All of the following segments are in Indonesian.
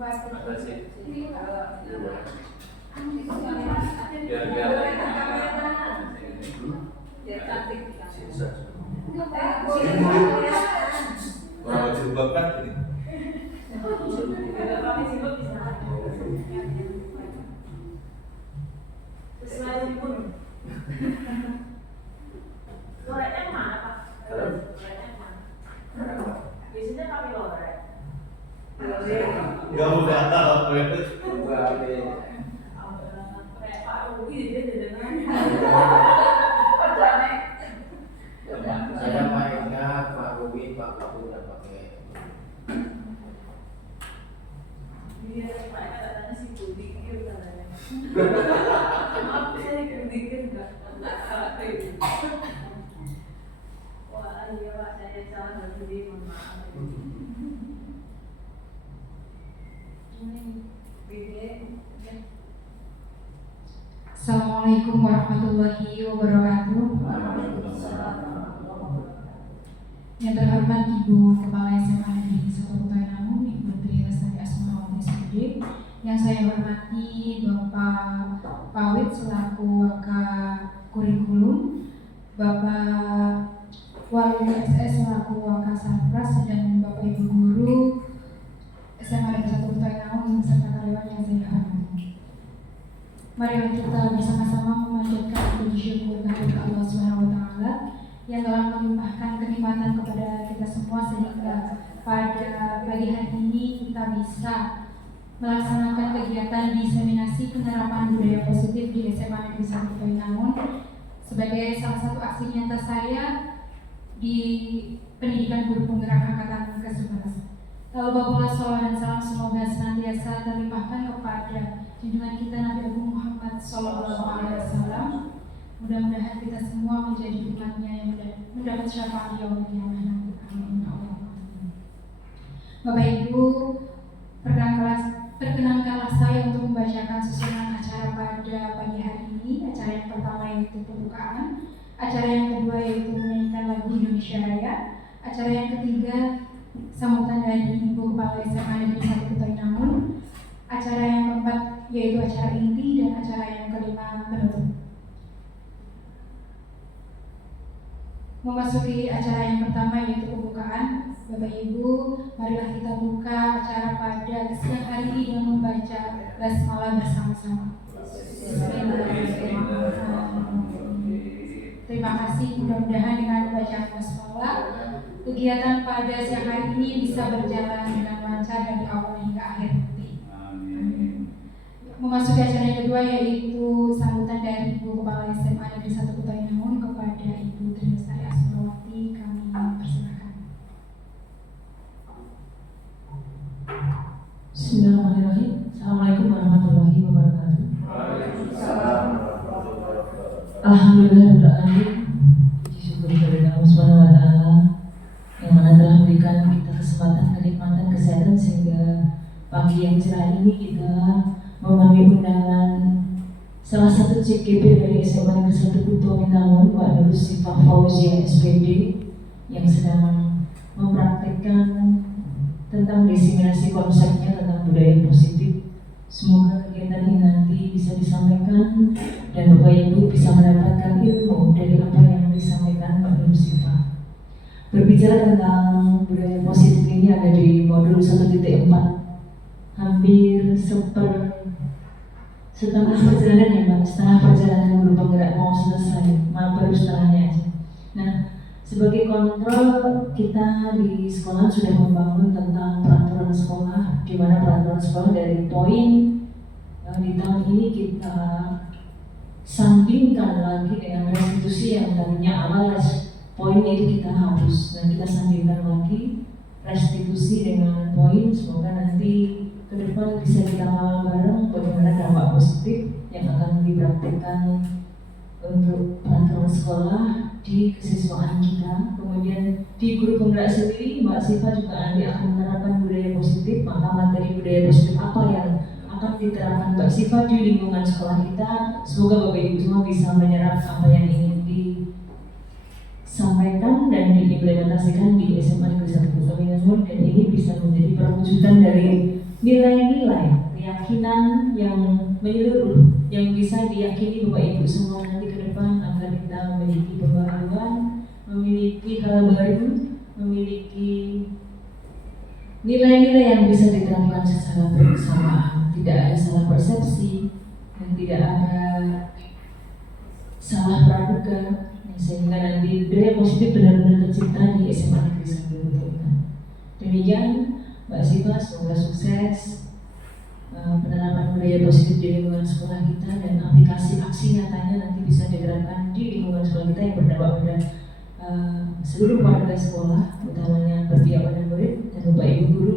Masa sih? Biar cantik. Orang jilbab kan ini. Selain pun lorenya mana Pak? Lorenya mana? Biasanya kami lorek. Gak buka apa ya? Kayak Pak Ruby dia dengan Saya mainnya Pak Ruby, Pak Kabu udah pakai. dia kayaknya katanya si Budi gitu katanya. Maaf saya dikit enggak salah itu. Wah iya Pak saya salah dan Budi mohon maaf. Ini video. Assalamualaikum warahmatullahi wabarakatuh. Yang terhormat Ibu Kepala SMA Negeri 1 Kutai Ibu Tri Lestari Asmawati SPD. Yang saya hormati Bapak Pawit selaku Waka Kurikulum, Bapak Wali SS selaku Waka Sarpras, dan Bapak Ibu Guru SMA Negeri 1 Kutai beserta karyawan yang saya hormati. Mari kita bersama-sama memanjatkan puji syukur kehadirat Allah Subhanahu wa taala yang telah melimpahkan kenikmatan kepada kita semua sehingga pada pagi hari ini kita bisa melaksanakan kegiatan diseminasi penerapan budaya positif di SMA Negeri 1 Kutai sebagai salah satu aksi nyata saya di pendidikan guru penggerak angkatan ke-11. Lalu bapak salawat dan salam semoga senantiasa terlimpahkan kepada junjungan kita Nabi Agung Muhammad SAW. Mudah-mudahan kita semua menjadi umatnya yang mendapat syafaat di yaumil qiyamah nanti. Amin. Bapak Ibu, perkenankanlah saya untuk membacakan susunan acara pada pagi hari ini. Acara yang pertama yaitu pembukaan, acara yang kedua yaitu menyanyikan lagu Indonesia Raya, acara yang ketiga sambutan dari Ibu Kepala SMA Negeri 1 Kutai Namun, acara yang keempat yaitu acara inti, dan acara yang kelima penutup. Memasuki acara yang pertama yaitu pembukaan, Bapak Ibu, marilah kita buka acara pada siang hari ini dengan membaca basmalah bersama-sama. Terima kasih, mudah-mudahan dengan bacaan basmalah kegiatan pada siang hari ini bisa berjalan dengan lancar dari awal hingga akhir nanti. Memasuki acara yang kedua yaitu sambutan dari Ibu Kepala SMA Negeri 1 Kutai Namun kepada Ibu Tri Lestari Asmawati, kami persilakan. Bismillahirrahmanirrahim. Assalamualaikum warahmatullahi wabarakatuh. Alhamdulillahirrahmanirrahim. Puji syukur kepada Allah Subhanahu wa taala yang mana telah memberikan kita kesempatan, kenikmatan, kesehatan sehingga pagi yang cerah ini kita memenuhi undangan salah satu CKP dari SMA Negeri 1 Kutai Namun, Pak Nur Sifah Fauzia SPD, yang sedang mempraktikkan tentang diseminasi konsepnya tentang budaya positif. Semoga kegiatan ini nanti bisa disampaikan dan Bapak Ibu bisa mendapatkan ilmu dari apa yang disampaikan Pak Nur Sifah. Berbicara tentang budaya positif ini ada di modul 1.4. Hampir setengah perjalanan ya Mbak, setengah perjalanan guru penggerak mau selesai, maaf baru setengahnya aja. Nah, sebagai kontrol kita di sekolah sudah membangun tentang peraturan sekolah, di mana peraturan sekolah dari poin di tahun ini kita sandingkan lagi dengan restitusi yang tadinya awal poin itu kita hapus, dan kita sandingkan lagi restitusi dengan poin. Semoga nanti ke depan bisa kita kawal bareng bagaimana dampak positif yang akan dipraktikkan untuk peraturan sekolah di kesiswaan kita. Kemudian di guru penggerak sendiri, Mbak Siva juga nanti akan menerapkan budaya positif. Maka materi budaya positif apa yang akan diterapkan Mbak Siva di lingkungan sekolah kita, semoga Bapak Ibu semua bisa menyerap apa yang ingin disampaikan dan diimplementasikan di SMA Negeri 1 Kutai Namun, dan ini bisa menjadi perwujudan dari nilai-nilai keyakinan yang menyeluruh yang bisa diyakini Bapak Ibu semua nanti ke depan agar kita memiliki pembaharuan, memiliki hal baru, memiliki nilai-nilai yang bisa diterapkan secara bersamaan, tidak ada salah persepsi dan tidak ada salah praduga, sehingga nanti budaya positif benar-benar tercipta di SMA Negeri 1 Butulikan. Demikian Mbak Siva, semoga sukses penerapan budaya positif di lingkungan sekolah kita dan aplikasi aksi nyatanya nanti bisa diterapkan di lingkungan sekolah kita yang berdampak pada seluruh warga sekolah, utamanya berpihak pada murid dan Bapak Ibu guru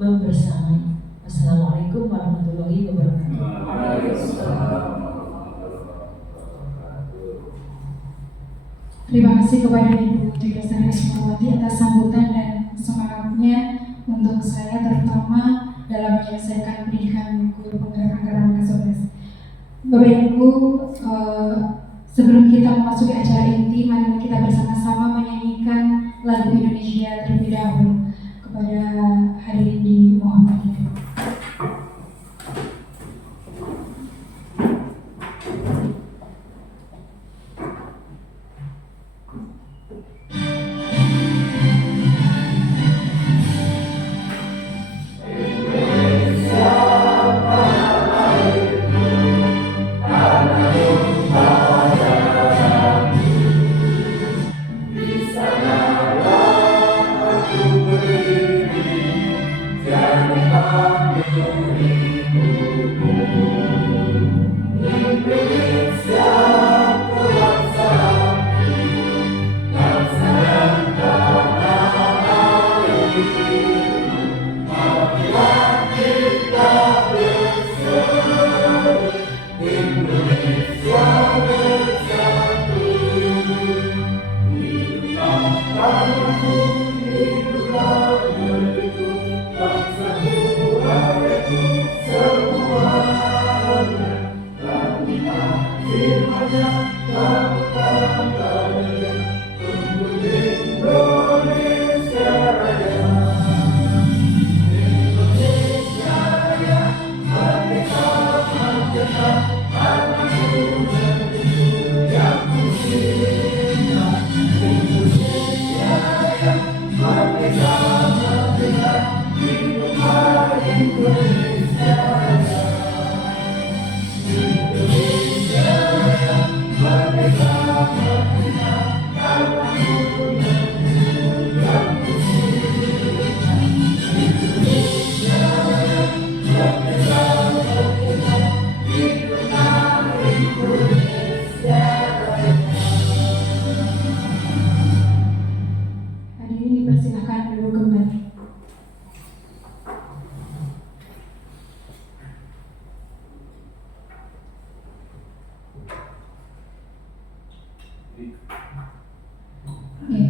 membersamai. Wassalamualaikum warahmatullahi wabarakatuh. Terima kasih kepada Ibu Tri Lestari Asmawati atas sambutan dan semangatnya untuk saya, terutama dalam menyelesaikan pendidikan guru penggerak anggaran kesebelas. Bapak Ibu, sebelum kita memasuki acara inti, mari kita bersama-sama menyanyikan lagu Indonesia terlebih dahulu. Kepada hadirin di mohon berdiri.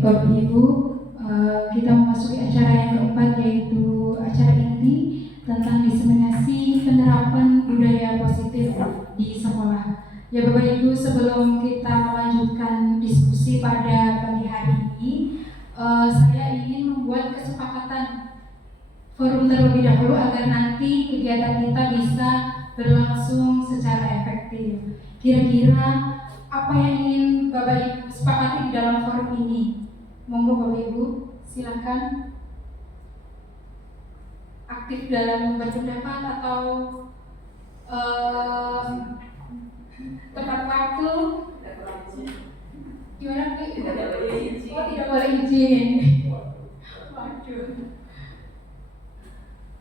Bapak Ibu, kita memasuki acara yang keempat, yaitu acara inti tentang diseminasi penerapan budaya positif di sekolah. Ya Bapak Ibu, sebelum kita melanjutkan diskusi pada pagi hari ini, saya ingin membuat kesepakatan forum terlebih dahulu agar nanti kegiatan kita bisa berlangsung secara efektif. Kira-kira apa yang ingin Bapak Ibu sepakati di dalam forum ini? Monggo Bapak Ibu, silakan aktif dalam berpendapat atau tepat waktu. Gimana Bu? Tidak boleh izin. Oh, tidak boleh izin. Waduh.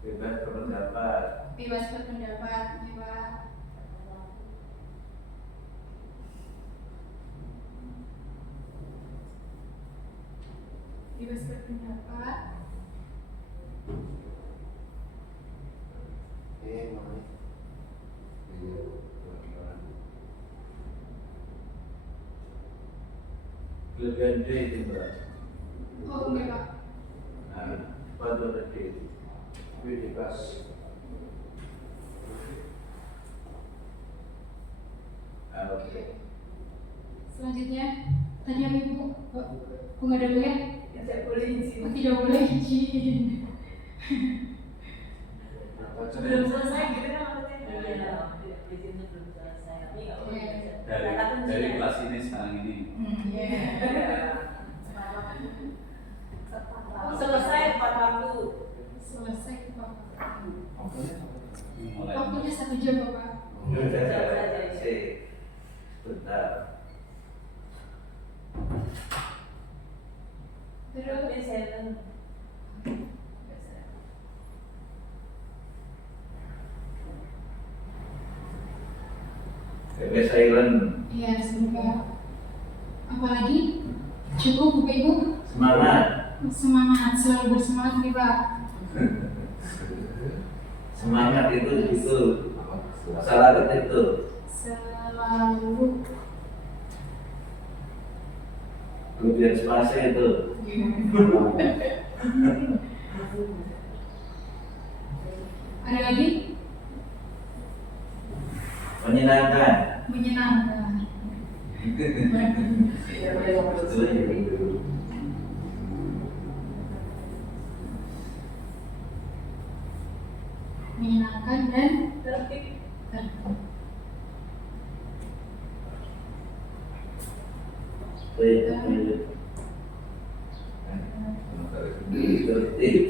Bebas berpendapat. Bebas berpendapat, Pak. Bebas berpendapat. Kelebihan D itu Mbak. Oh, enggak Pak. Pada D itu bebas. Oke. Selanjutnya, tadi apa Ibu? Bunga dulu ya? Tidak boleh izin. Oh, tidak boleh izin. Belum selesai gitu kan maksudnya? Iya, bikinnya belum selesai. Tapi nggak boleh. Dari kelas ini sekarang ini. Selesai tepat waktu. Selesai Pak. Mulai. Waktunya 1 jam Bapak. Bentar. Terus Tapi saya kan Bebas silent. ya semoga apalagi cukup Bapak Ibu. Semangat. Semangat, selalu bersemangat nih Pak. Semangat itu. Salah itu. Selalu. Kemudian spasi itu. Ada lagi? Menyenangkan. Menyenangkan. Menyenangkan dan tertib. tertib. Tertib.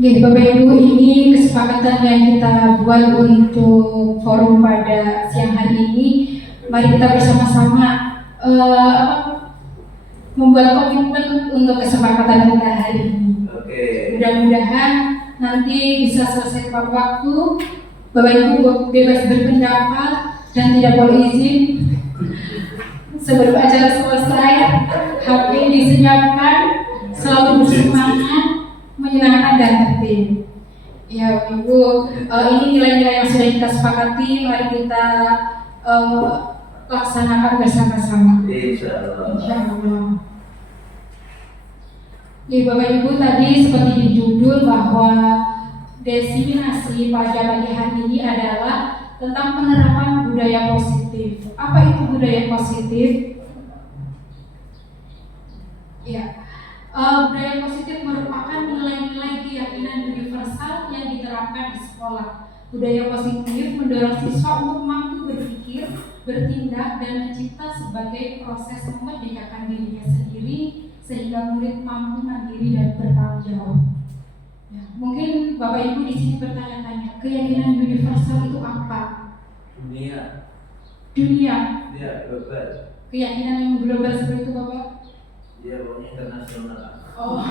Jadi Bapak Ibu, ini kesepakatan yang kita buat untuk forum pada siang hari ini. Mari kita bersama-sama membuat komitmen untuk kesepakatan kita hari ini. Oke. Mudah-mudahan nanti bisa selesai tepat waktu. Bapak Ibu bebas berpendapat dan tidak boleh izin. Sebelum acara selesai, HP disenyapkan, selalu bersemangat, menyenangkan dan tertib. Ya Bapak Ibu, ini nilai-nilai yang sudah kita sepakati, mari kita laksanakan bersama-sama. Insya Allah. Insyaallah. Ya Bapak Ibu, tadi seperti di judul bahwa destinasi pada pagi hari ini adalah tentang penerapan budaya positif. Apa itu budaya positif? Ya, budaya positif merupakan nilai-nilai keyakinan universal yang diterapkan di sekolah. Budaya positif mendorong siswa untuk mampu berpikir, bertindak, dan mencipta sebagai proses memerdekakan dirinya sendiri sehingga murid mampu mandiri dan bertanggung jawab. Ya, mungkin Bapak Ibu di sini bertanya-tanya, keyakinan universal itu apa? Dunia. Dunia. Dia global. Keyakinan yang global seperti itu Bapak? Dia pokoknya internasional. Oh,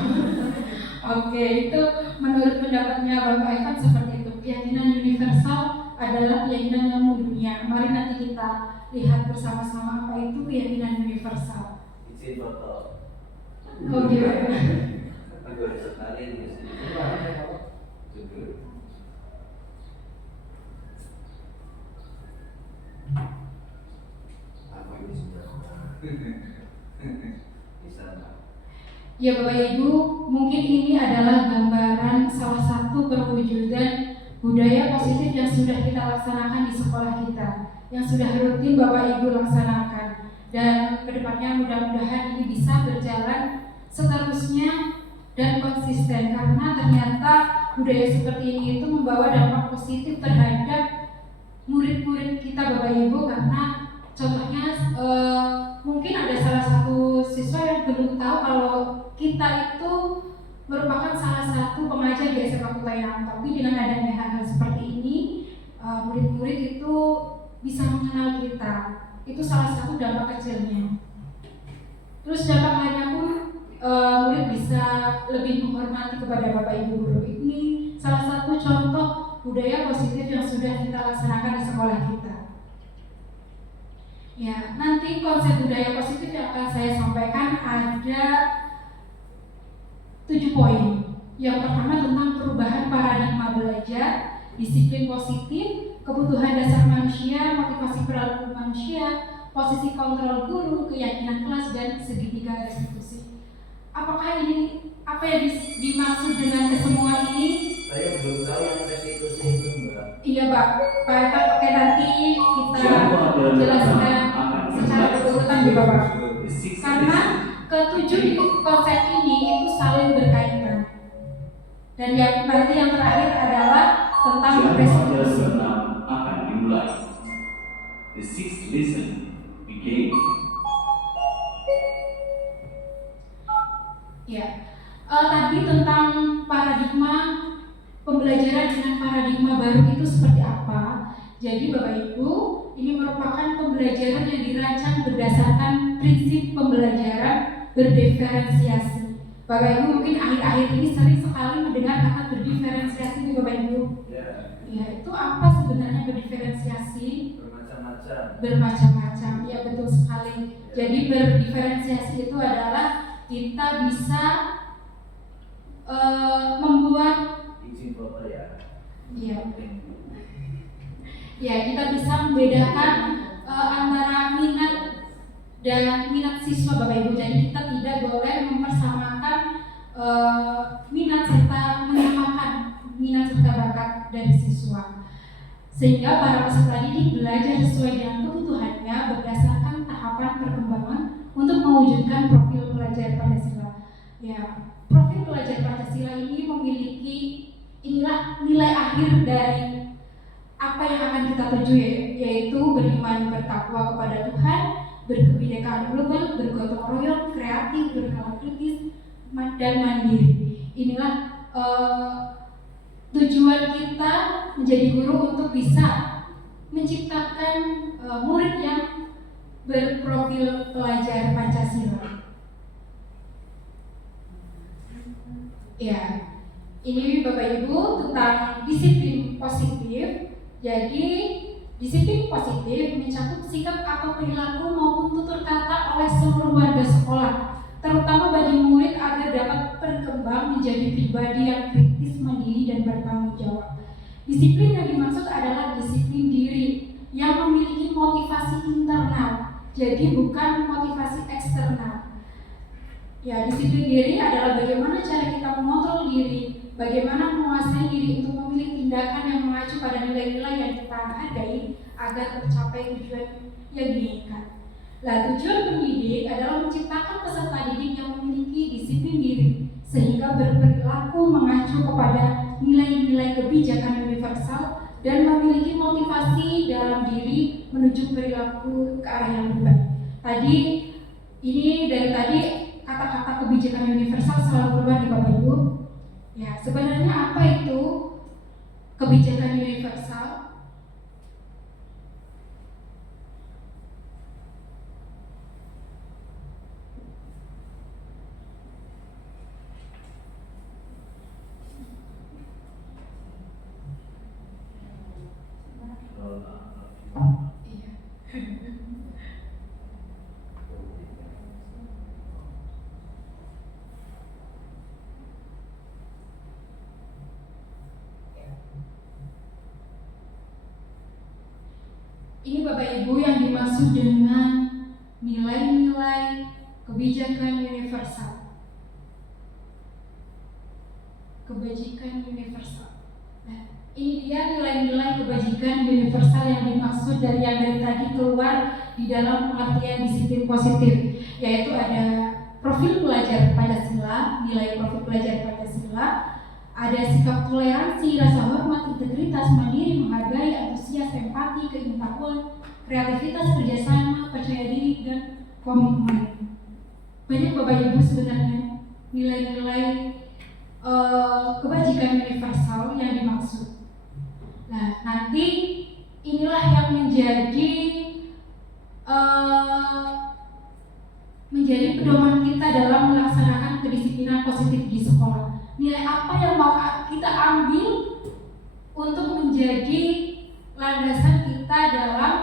oke, itu menurut pendapatnya Bapak Evan seperti itu. Keyakinan universal adalah keyakinan yang mendunia. Mari nanti kita lihat bersama-sama apa itu keyakinan universal. Izin foto. Oh gitu. Aku sekali di sini. Apa ini sudah? Bisa nggak? Ya Bapak Ibu, mungkin ini adalah gambaran salah satu perwujudan budaya positif yang sudah kita laksanakan di sekolah kita, yang sudah rutin Bapak Ibu laksanakan, dan kedepannya mudah-mudahan ini bisa berjalan seterusnya dan konsisten, karena ternyata budaya seperti ini itu membawa dampak positif terhadap murid-murid kita Bapak Ibu, karena contohnya mungkin ada salah satu siswa yang belum tahu kalau kita itu merupakan salah satu pengajar di SMA Kutayanam, tapi dengan adanya hal-hal seperti ini, murid-murid itu bisa mengenal kita. Itu salah satu dampak kecilnya. Terus dampak lainnya pun murid bisa lebih menghormati kepada Bapak Ibu guru. Ini salah satu contoh budaya positif yang sudah kita laksanakan di sekolah kita. Ya, nanti konsep budaya positif yang akan saya sampaikan ada 7 poin. Yang pertama tentang perubahan paradigma belajar, disiplin positif, kebutuhan dasar manusia, motivasi perilaku manusia, posisi kontrol guru, keyakinan kelas, dan segitiga restitusi. Apakah ini apa yang dimaksud dengan kesemua ini? Saya belum tahu yang restitusi itu Mbak. Iya Pak, Oke, nanti kita jelaskan secara berurutan di Bapak. Karena ketujuh konsep ini yang nanti yang terakhir adalah tentang Jam resolusi. 14.06 akan dimulai. The sixth lesson begin. Ya, tadi tentang paradigma pembelajaran dengan paradigma baru itu seperti apa. Jadi Bapak Ibu, ini merupakan pembelajaran yang dirancang berdasarkan prinsip pembelajaran berdiferensiasi. Bapak Ibu mungkin akhir-akhir ini sering sekali mendengar kata berdiferensiasi di Bapak Ibu. Ya, Ya, itu apa sebenarnya berdiferensiasi? bermacam-macam. Bermacam-macam, ya betul sekali. Jadi berdiferensiasi itu adalah kita bisa membuat, Izin foto ya. ya kita bisa membedakan antara minat dan minat siswa Bapak Ibu. Jadi kita tidak boleh mempersamakan minat serta menyamakan minat serta bakat dari siswa. Sehingga para peserta didik belajar sesuai dengan kebutuhannya berdasarkan tahapan perkembangan untuk mewujudkan profil pelajar Pancasila. Ya, profil pelajar Pancasila ini memiliki inilah nilai akhir dari apa yang akan kita tuju, yaitu beriman bertakwa kepada Tuhan, berkebinekaan global, bergotong royong, kreatif, bernalar kritis, dan mandiri. Inilah tujuan kita menjadi guru untuk bisa menciptakan murid yang berprofil pelajar Pancasila. Ya, ini Bapak Ibu tentang disiplin positif. Jadi disiplin positif mencakup sikap atau perilaku maupun tutur kata oleh seluruh warga sekolah, terutama bagi murid agar dapat berkembang menjadi pribadi yang kritis, mandiri, dan bertanggung jawab. Disiplin yang dimaksud adalah disiplin diri yang memiliki motivasi internal, jadi bukan motivasi eksternal. Ya, disiplin diri adalah bagaimana cara kita mengontrol diri, bagaimana menguasai diri untuk memilih tindakan yang mengacu pada nilai-nilai yang kita hargai agar tercapai tujuan yang diinginkan. Nah, tujuan pendidik adalah menciptakan peserta didik yang memiliki disiplin diri sehingga berperilaku mengacu kepada nilai-nilai kebijakan universal dan memiliki motivasi dalam diri menuju perilaku ke arah yang lebih baik. Tadi dari tadi kata-kata kebijakan universal selalu keluar di Bapak Ibu. Ya, sebenarnya apa itu kebijakan universal? Iya. Ini Bapak Ibu yang dimaksud dengan nilai-nilai kebijakan universal. Kebajikan universal. Nah, ini dia nilai-nilai kebajikan universal yang dimaksud dari tadi keluar di dalam pengertian disiplin positif, yaitu ada profil pelajar Pancasila, nilai profil pelajar Pancasila, ada sikap toleransi, rasa hormat, integritas, mandiri, menghargai, antusias, empati, keingin-tahuan, kreativitas, kerjasama, percaya diri, dan komitmen. Banyak Bapak Ibu sebenarnya nilai-nilai kebajikan universal yang dimaksud. Nah, nanti inilah yang menjadi pedoman kita dalam melaksanakan kedisiplinan positif di sekolah. Nilai apa yang mau kita ambil untuk menjadi landasan kita dalam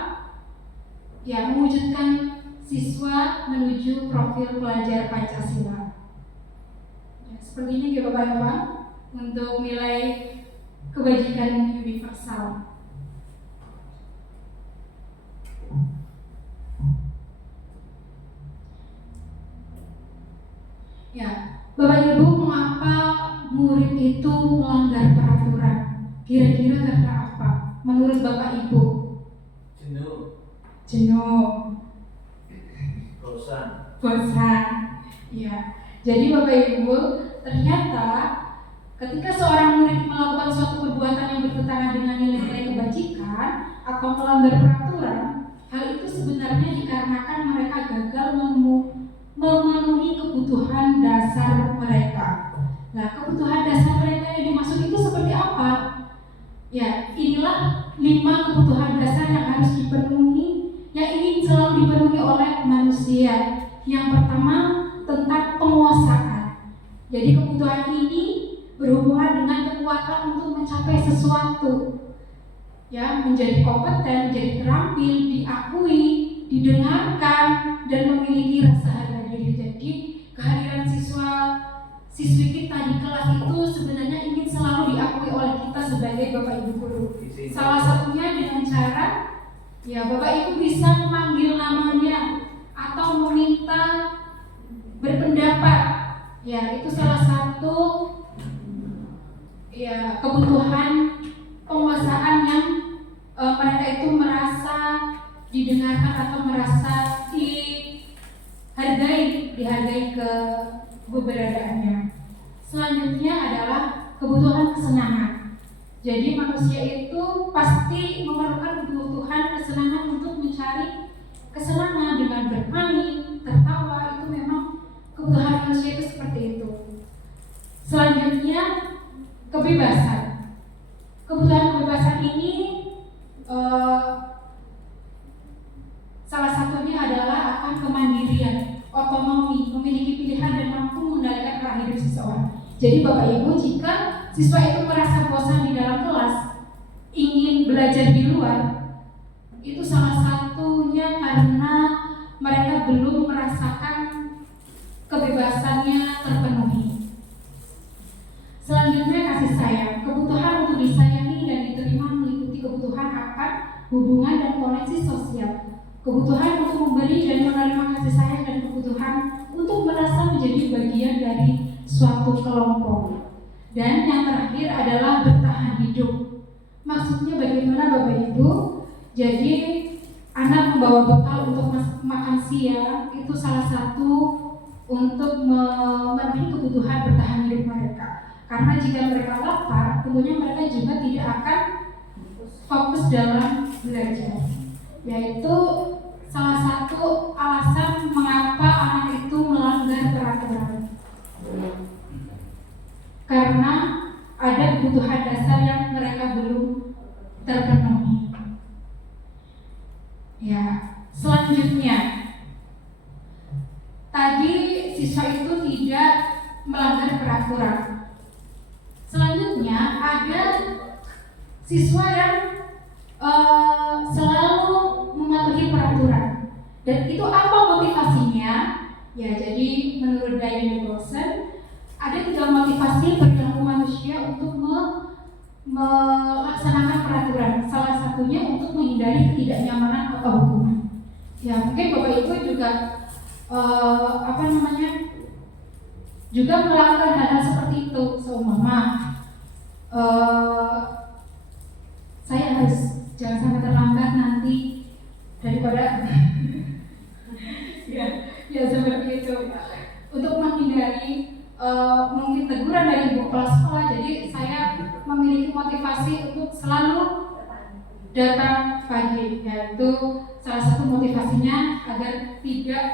mewujudkan siswa menuju profil pelajar Pancasila. Seperti ini ya Bapak-Bapak untuk nilai kebajikan universal. Ya, Bapak Ibu, mengapa murid itu melanggar peraturan? Kira-kira karena apa? Menurut Bapak Ibu? Jenuh. Bosan. Ya. Jadi Bapak Ibu, ternyata Ketika seorang murid melakukan suatu perbuatan yang bertentangan dengan nilai-nilai kebajikan atau melanggar peraturan, hal itu sebenarnya dikarenakan mereka gagal memenuhi kebutuhan dasar mereka. Nah, kebutuhan dasar mereka yang dimaksud itu seperti apa? Ya, inilah 5 kebutuhan dasar yang harus dipenuhi, yang ingin selalu dipenuhi oleh manusia. Yang pertama, tentang penguasaan. Jadi kebutuhan ini berhubungan dengan kekuatan untuk mencapai sesuatu, ya, menjadi kompeten, menjadi terampil, diakui, didengarkan, dan memiliki rasa harga diri. Jadi kehadiran siswi kita di kelas itu sebenarnya ingin selalu diakui oleh kita sebagai Bapak Ibu guru. Salah satunya dengan cara, ya, Bapak Ibu bisa memanggil namanya atau meminta berpendapat. Ya, itu salah satu, ya, kebutuhan penguasaan yang mereka itu merasa didengarkan atau merasa dihargai ke keberadaannya. Selanjutnya adalah kebutuhan kesenangan. Jadi manusia itu pasti memerlukan kebutuhan kesenangan untuk mencari kesenangan dengan bermain, tertawa. Itu memang kebutuhan manusia itu seperti itu. Selanjutnya kebebasan. Kebutuhan kebebasan ini salah satunya adalah akan kemandirian, otonomi, memiliki pilihan dan mampu mengendalikan arah hidup seseorang. Jadi Bapak Ibu, jika siswa itu merasa bosan di dalam kelas, ingin belajar di luar, itu salah satunya karena mereka belum merasakan kebebasannya terpenuhi. Selanjutnya kasih sayang. Kebutuhan untuk disayangi dan diterima meliputi kebutuhan akan hubungan dan koneksi sosial, kebutuhan untuk memberi dan menerima kasih sayang, dan kebutuhan untuk merasa menjadi bagian dari suatu kelompok. Dan yang terakhir adalah bertahan hidup. Maksudnya bagaimana Bapak Ibu? Jadi anak membawa bekal untuk makan siang itu salah satu untuk memenuhi kebutuhan bertahan hidup mereka. Karena jika mereka lapar, tentunya mereka juga tidak akan fokus dalam belajar. Yaitu salah satu alasan mengapa anak itu melanggar peraturan. Karena ada kebutuhan dasar yang mereka belum terpenuhi. Ya, selanjutnya tadi siswa itu tidak melanggar peraturan. Selanjutnya ada siswa yang selalu mematuhi peraturan. Dan itu apa motivasinya? Ya, jadi menurut Diana Wilson ada 3 motivasi perilaku manusia untuk melaksanakan peraturan. Salah satunya untuk menghindari ketidaknyamanan atau hukuman. Ya, mungkin Bapak Ibu juga juga melakukan hal-hal seperti itu. Seumpama saya harus jangan sampai terlambat nanti daripada ya seperti itu, untuk menghindari mungkin teguran dari ibu kepala sekolah. Jadi saya memiliki motivasi untuk selalu datang pagi, yaitu salah satu motivasinya agar tidak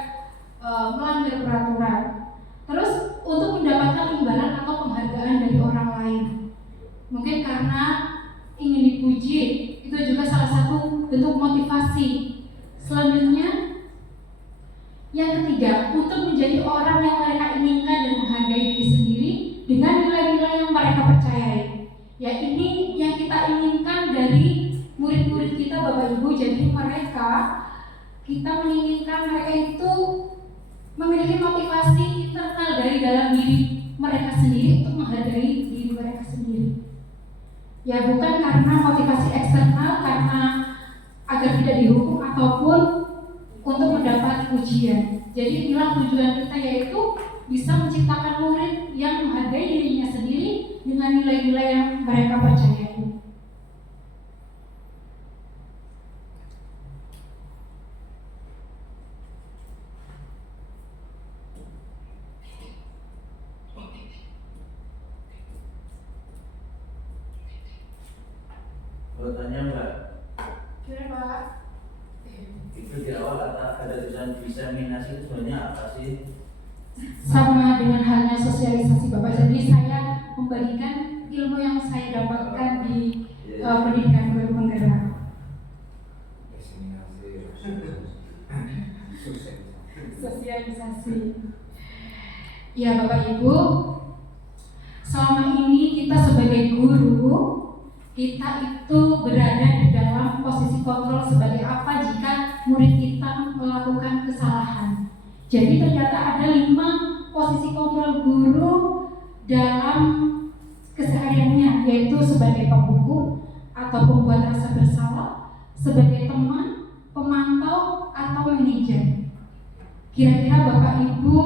melanggar peraturan. Terus untuk mendapatkan imbalan atau penghargaan dari orang lain, mungkin karena ingin dipuji, itu juga salah satu bentuk motivasi. Selanjutnya yang ketiga, untuk menjadi orang yang mereka inginkan dan menghargai diri sendiri dengan nilai-nilai yang mereka percayai. Ya, ini yang kita inginkan dari murid-murid kita Bapak Ibu. Jadi kita menginginkan mereka itu memiliki motivasi internal dari dalam diri mereka sendiri untuk menghargai diri mereka sendiri. Ya, bukan karena motivasi eksternal, karena agar tidak dihukum ataupun untuk mendapat pujian. Jadi inilah tujuan kita, yaitu bisa menciptakan murid yang menghargai dirinya sendiri dengan nilai-nilai yang mereka percayai. tanya Mbak, Gimana Pak? itu di awal ada tulisan diseminasi itu sebenarnya apa sih? Sama dengan halnya sosialisasi Bapak. Jadi saya membagikan ilmu yang saya dapatkan di pendidikan guru penggerak. Sosialisasi. Ya Bapak Ibu, selama ini kita sebagai guru, kita itu berada di dalam posisi kontrol sebagai apa jika murid kita melakukan kesalahan. Jadi ternyata ada 5 posisi kontrol guru dalam kesehariannya, yaitu sebagai pembuku atau pembuat rasa bersalah, sebagai teman, pemantau, atau manajer. Kira-kira Bapak Ibu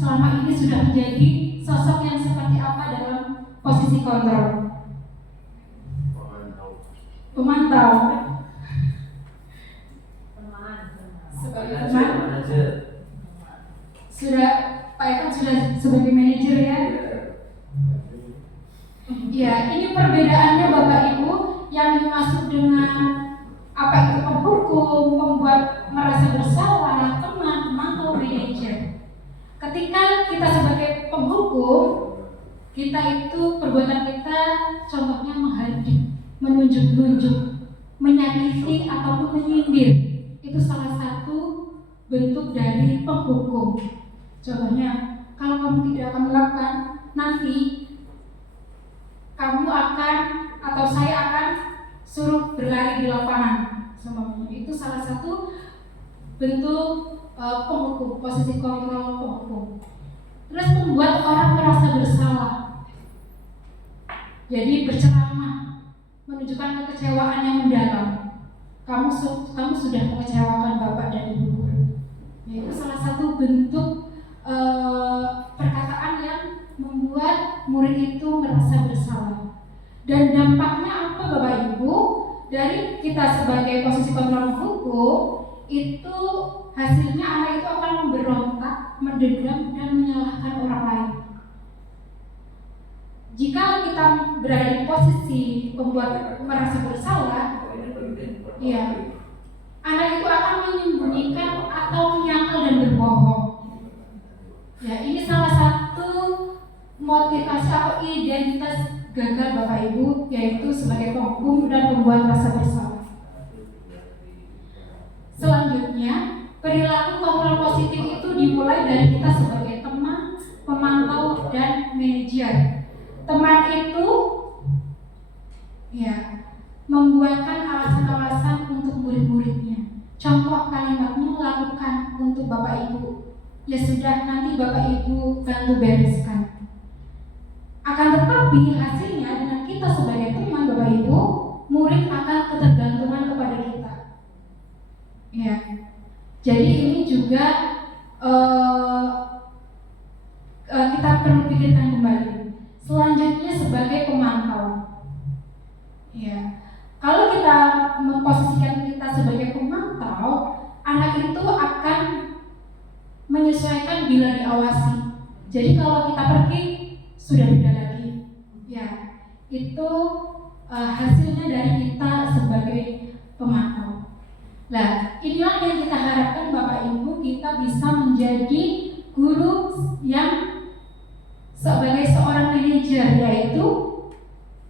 selama ini sudah menjadi sosok yang seperti apa dalam posisi kontrol? Pemantau. Sebagai teman. Manajer. Sudah, Pak Eka sudah sebagai manajer ya? Ya, ini perbedaannya Bapak Ibu yang dimaksud dengan apa itu penghukum, pembuat merasa bersalah, teman, pemantau, manajer. Ketika kita sebagai penghukum, kita itu perbuatan kita contohnya menghadik, menunjuk-nunjuk, menyakiti ataupun menyindir. Itu salah satu bentuk dari penghukum. Contohnya, kalau kamu tidak akan melakukan, nanti kamu akan atau saya akan suruh berlari di lapangan. Semuanya itu salah satu bentuk penghukum, posisi kontrol penghukum. Terus membuat orang merasa bersalah. Jadi berceramah, menunjukkan kekecewaan yang mendalam. Kamu sudah mengecewakan Bapak dan Ibu guru. Itu salah satu bentuk perkataan yang membuat murid itu merasa bersalah. Dan dampaknya apa Bapak Ibu? Dari kita sebagai posisi kontrol hukum, itu hasilnya anak itu akan memberontak, mendendam, dan menyalahkan orang lain. Jika kita berada di posisi pembuat merasa bersalah, iya, anak itu akan menyembunyikan atau menyangkal dan berbohong. Ya, ini salah satu motivasi atau identitas gagal Bapak Ibu, yaitu sebagai penghukum dan pembuat rasa bersalah. Selanjutnya, perilaku kontrol positif itu dimulai dari kita sebagai teman, pemantau, dan manajer. Teman itu ya membuatkan alasan-alasan untuk murid-muridnya. Contoh kalimatnya lakukan untuk Bapak Ibu. Ya sudah, nanti Bapak Ibu bantu bereskan. Akan tetapi hasilnya dengan kita sebagai teman Bapak Ibu, murid akan ketergantungan kepada kita. Ya, jadi ini juga kita perlu pikirkan kembali. Selanjutnya sebagai pemantau. Ya, kalau kita memposisikan kita sebagai pemantau, anak itu akan menyesuaikan bila diawasi. Jadi kalau kita pergi sudah tidak lagi. Ya, itu hasilnya dari kita sebagai pemantau. Nah, inilah yang kita harapkan Bapak Ibu, kita bisa menjadi guru yang sebagai seorang manajer, yaitu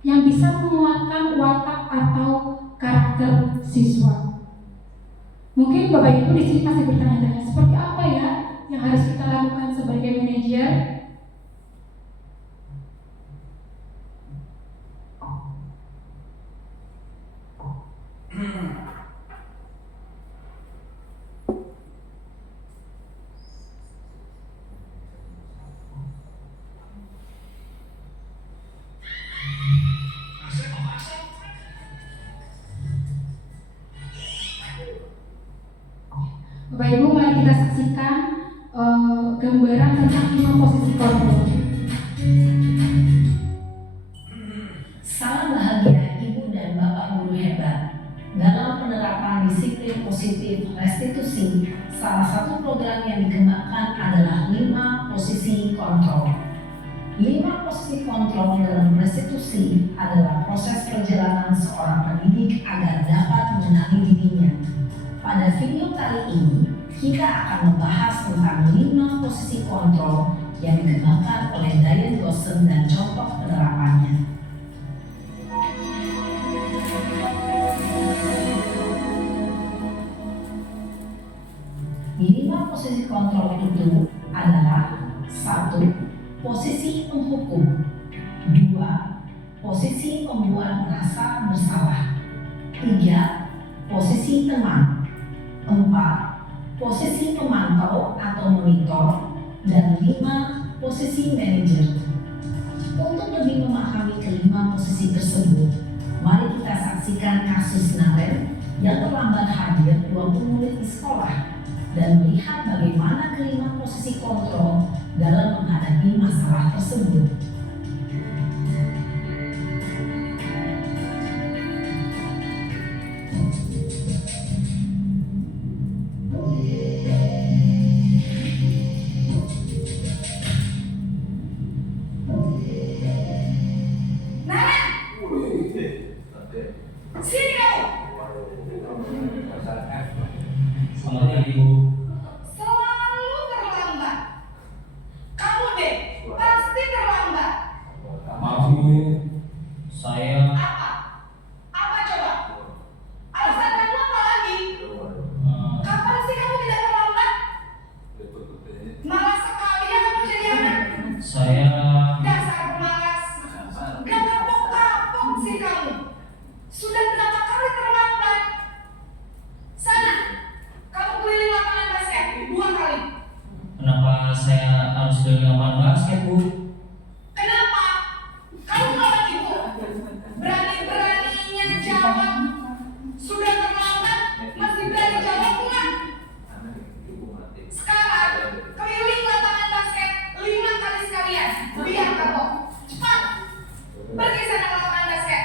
yang bisa menguatkan watak atau karakter siswa. Mungkin Bapak Ibu di sini masih bertanya-tanya, seperti apa ya yang harus kita lakukan sebagai manajer? Bapak Ibu, mari kita saksikan gambaran tentang 5 posisi kontrol. Salam bahagia Ibu dan Bapak guru hebat. Dalam penerapan disiplin positif restitusi, salah satu program yang dikembangkan adalah 5 posisi kontrol. 5 posisi kontrol dalam restitusi adalah proses perjalanan seorang pendidik agar dapat mengenali dirinya. Pada video kali ini, kita akan membahas tentang 5 posisi kontrol yang dikembangkan oleh Diane Gosson dan contoh penerapannya. Lima posisi kontrol itu adalah 1. Posisi penghukum, 2. Posisi pembuat merasa bersalah, 3. Posisi teman, 4. Posisi pemantau atau monitor, dan 5. Posisi manajer. Untuk lebih memahami kelima posisi tersebut, mari kita saksikan kasus Naren yang terlambat hadir 20 menit di sekolah dan melihat bagaimana kelima posisi kontrol dalam menghadapi masalah tersebut. Selamat pagi, Ibu. Selalu terlambat. Kamu deh, pasti terlambat. Maaf, Ibu. Saya Apa? Apa coba? Alasan kamu apa lagi? Kapan sih kamu tidak terlambat? Malas sekali ya kamu jadi anak. saya Dasar pemalas. Gak kapok-kapok sih kamu. Sudah berapa kali terlambat? Sana, kamu keliling lapangan basket 2 kali. kenapa saya harus ke lapangan basket, Bu? Kenapa? Kamu lawan ibu. Berani-beraninya jawab. Sudah terlambat, masih berani jawab enggak? Sekarang, keliling lapangan basket 5 kali sekalian. Biar kapok. Cepat. Pergi sana ke lapangan basket.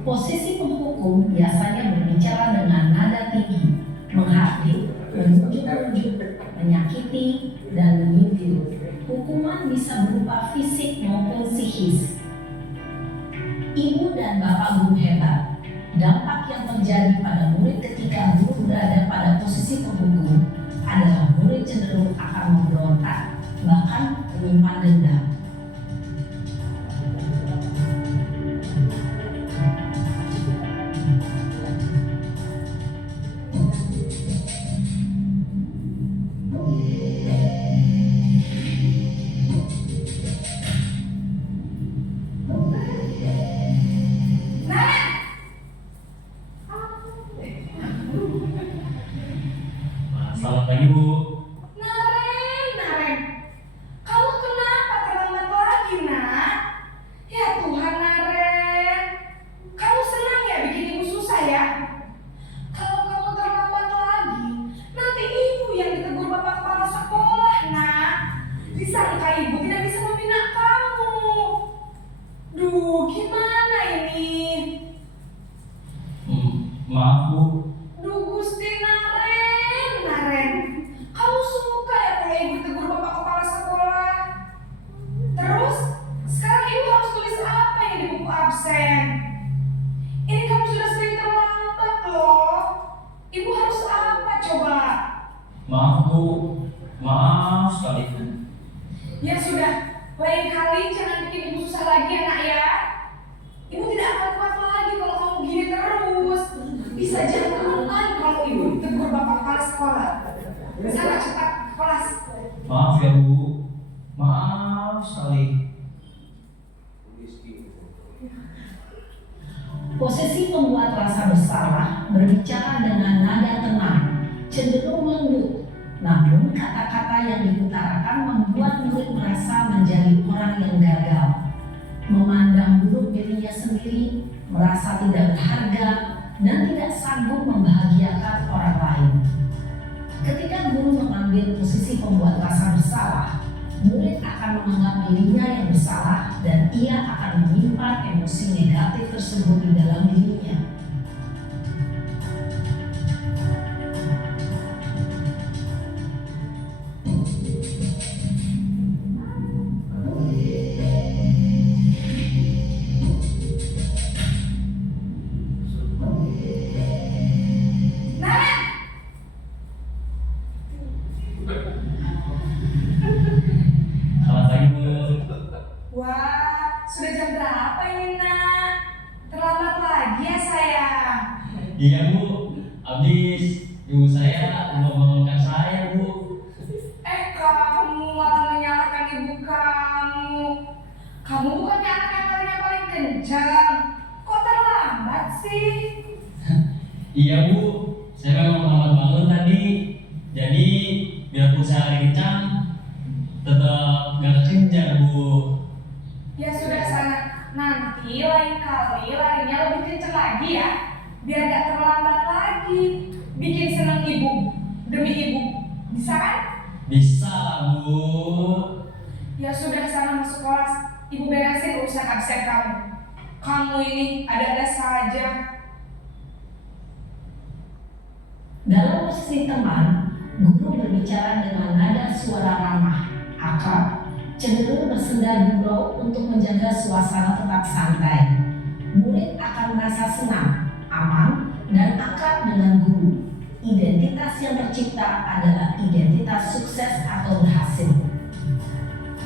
Posisi penghukum biasanya berbicara dengan nada tinggi, menghakimi, menunjuk-nunjuk, menyakiti, dan menyindir. Hukuman bisa berupa fisik maupun psikis. Ibu dan bapak guru hebat, dampak yang terjadi pada murid ketika guru berada pada posisi penghukum adalah murid cenderung akan memberontak, bahkan menyimpan dendam. Naren! Selamat pagi, Bu. Naren! Kamu kenapa terlambat lagi, nak? Ya Tuhan, Naren. Kamu senang ya bikin ibu susah ya? Kalau kamu terlambat lagi, nanti ibu yang ditegur bapak kepala sekolah, nak. Disangka ibu tidak bisa membina kamu. Duh, gimana ini? Maaf, Bu. Duh, Gusti Naren. Kamu suka ya kalau ibu tegur bapak kepala sekolah? Terus, sekarang ibu harus tulis apa yang di buku absen? Ini kamu sudah sering terlambat loh. Ibu harus apa coba? Maaf, Bu. Maaf sekali, Bu. Ya sudah, lain kali jangan bikin ibu susah lagi ya nak ya. Ibu tidak akan kuat lagi kalau kamu gini terus. Bisa jangan kalau ibu ditegur bapak kepala sekolah. Sana cepat ke kelas. Maaf ya, Bu. Maaf sekali. Posisi pembuat rasa bersalah berbicara dengan nada tenang, cenderung lembut. Namun kata-kata yang diutarakan membuat murid merasa menjadi orang yang gagal, memandang buruk dirinya sendiri, merasa tidak berharga, dan tidak sanggup membahagiakan orang lain. Ketika guru mengambil posisi pembuat rasa bersalah, murid akan menganggap dirinya yang bersalah dan ia akan menyimpan emosi negatif tersebut di dalam dirinya. Iya Bu, saya memang terlambat bangun tadi. Jadi biarpun saya lari kencang, tetap gak kejar Bu. Ya sudah sana, nanti lain kali larinya lebih kenceng lagi ya, biar gak terlambat lagi. Bikin senang ibu, demi ibu, bisa kan? Bisa lah Bu. Ya sudah sana masuk kelas, ibu beresin urusan absen kamu. Kamu ini ada-ada saja. Dalam posisi teman, guru berbicara dengan nada suara ramah, akrab, cenderung bersenda gurau untuk menjaga suasana tetap santai. Murid akan merasa senang, aman, dan akrab dengan guru. Identitas yang tercipta adalah identitas sukses atau berhasil.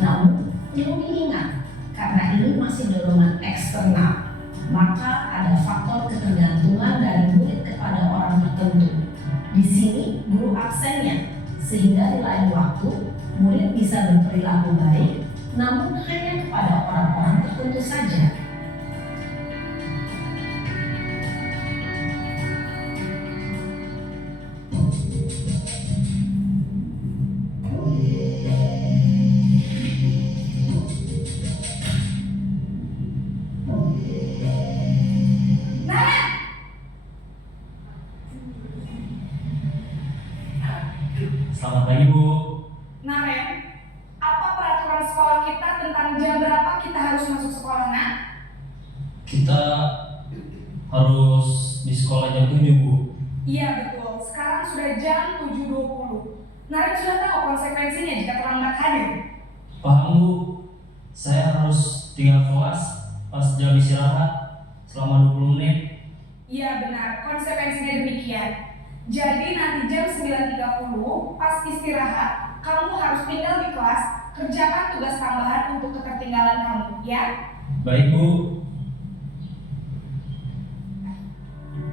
Namun, perlu diingat, karena ini masih dorongan eksternal, maka ada faktor ketergantungan dari murid kepada orang tertentu. Di sini guru absennya, sehingga di lain waktu murid bisa berperilaku baik, namun hanya kepada orang-orang tertentu saja. Selamat pagi Bu. Nah Ren, apa peraturan sekolah kita tentang jam berapa kita harus masuk sekolah nak? Kita harus di sekolah jam 7 Bu. Iya betul, sekarang sudah jam 7.20. Naren sudah tahu konsekuensinya jika terlambat hadir. Paham Bu, saya harus tinggal kelas pas jam istirahat selama 20 menit. Iya benar, konsekuensinya demikian. Jadi nanti jam 9.30 pas istirahat, kamu harus tinggal di kelas, kerjakan tugas tambahan untuk ketertinggalan kamu, ya? Baik Bu.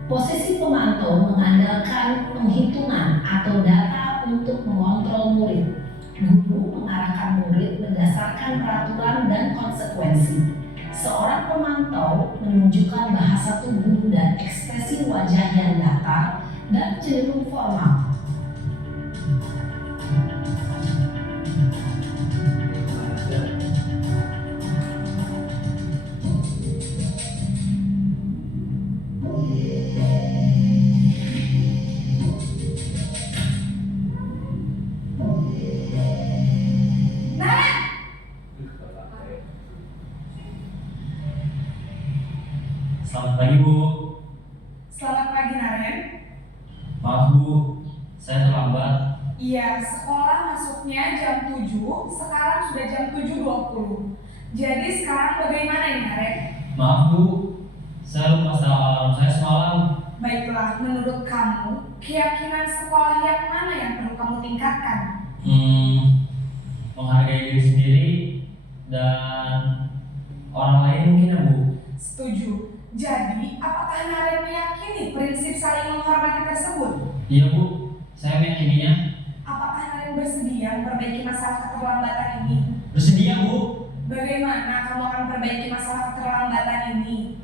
Posisi pemantau mengandalkan penghitungan atau data untuk mengontrol murid. Guru mengarahkan murid berdasarkan peraturan dan konsekuensi. Seorang pemantau menunjukkan bahasa tubuh dan ekspresi wajah yang datar dan cenderung formal. Selamat pagi Bu. Selamat pagi Naren. Maaf Bu, saya terlambat. Iya, sekolah masuknya jam 7, sekarang sudah jam 7.20. Jadi sekarang bagaimana nih Naren? Maaf Bu, saya lupa setel alarm saya semalam. Baiklah, menurut kamu, keyakinan sekolah yang mana yang perlu kamu tingkatkan? Menghargai diri sendiri dan orang lain mungkin ya Bu. Setuju. Jadi, apakah Naren meyakini prinsip saling menghormati tersebut? Iya Bu, saya meyakininya. Apakah Naren bersedia memperbaiki masalah keterlambatan ini? Bersedia Bu. Bagaimana kamu akan perbaiki masalah keterlambatan ini?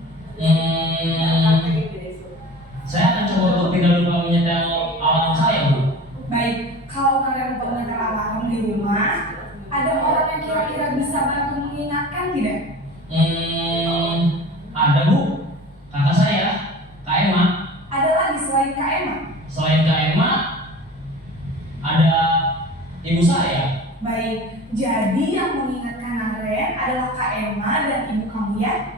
Saya akan coba untuk tidak lupa menyetel alarm saya Bu. Baik, kalau kalian untuk menyetel alarm di rumah, ada orang yang kira-kira bisa bantu mengingatkan tidak? Ada Bu, kakak saya, Kak Emma. Ada lagi selain Kak Emma? Selain Kak Emma, ada ibu saya. Baik, jadi yang mengingatkan Naren adalah Kak Emma dan ibu kamu ya?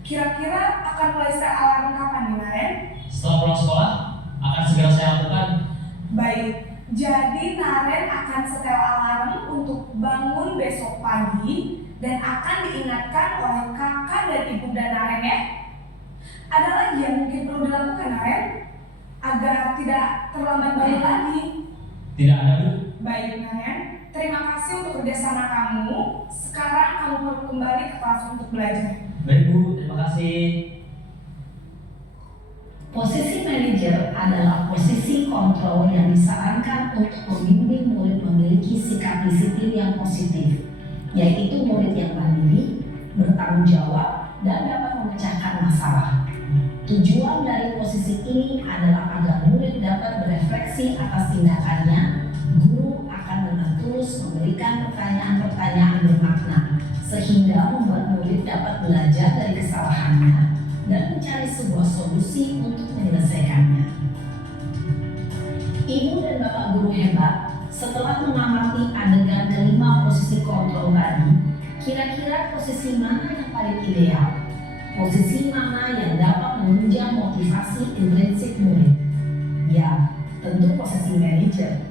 Kira-kira akan mulai setel alarm kapan nih Naren? Setelah pulang sekolah, akan segera saya lakukan. Baik, jadi Naren akan setel alarm untuk bangun besok pagi dan akan diingatkan oleh kakak dan ibu dan Naren ya. Ada lagi yang mungkin perlu dilakukan Naren agar tidak terlambat bangun lagi? Tidak ada Bu. Baik Naren, terima kasih untuk kerjasama kamu. Sekarang kamu perlu kembali ke kelas untuk belajar. Baik Bu, terima kasih. Posisi manajer adalah posisi kontrol yang disarankan untuk membimbing murid memiliki sikap disiplin yang positif, yaitu murid yang mandiri, bertanggung jawab, dan dapat memecahkan masalah. Tujuan dari posisi ini adalah agar murid dapat berefleksi atas tindakannya. Guru akan dengan tulus memberikan pertanyaan-pertanyaan bermakna sehingga membuat murid dapat belajar dari kesalahannya dan mencari sebuah solusi untuk menyelesaikannya. Ibu dan Bapak guru hebat, setelah mengamati adegan kelima posisi kontrol tadi, kira-kira posisi mana yang paling ideal? Posisi mana yang dapat menunjang motivasi intrinsik murid? Ya, tentu posisi manajer.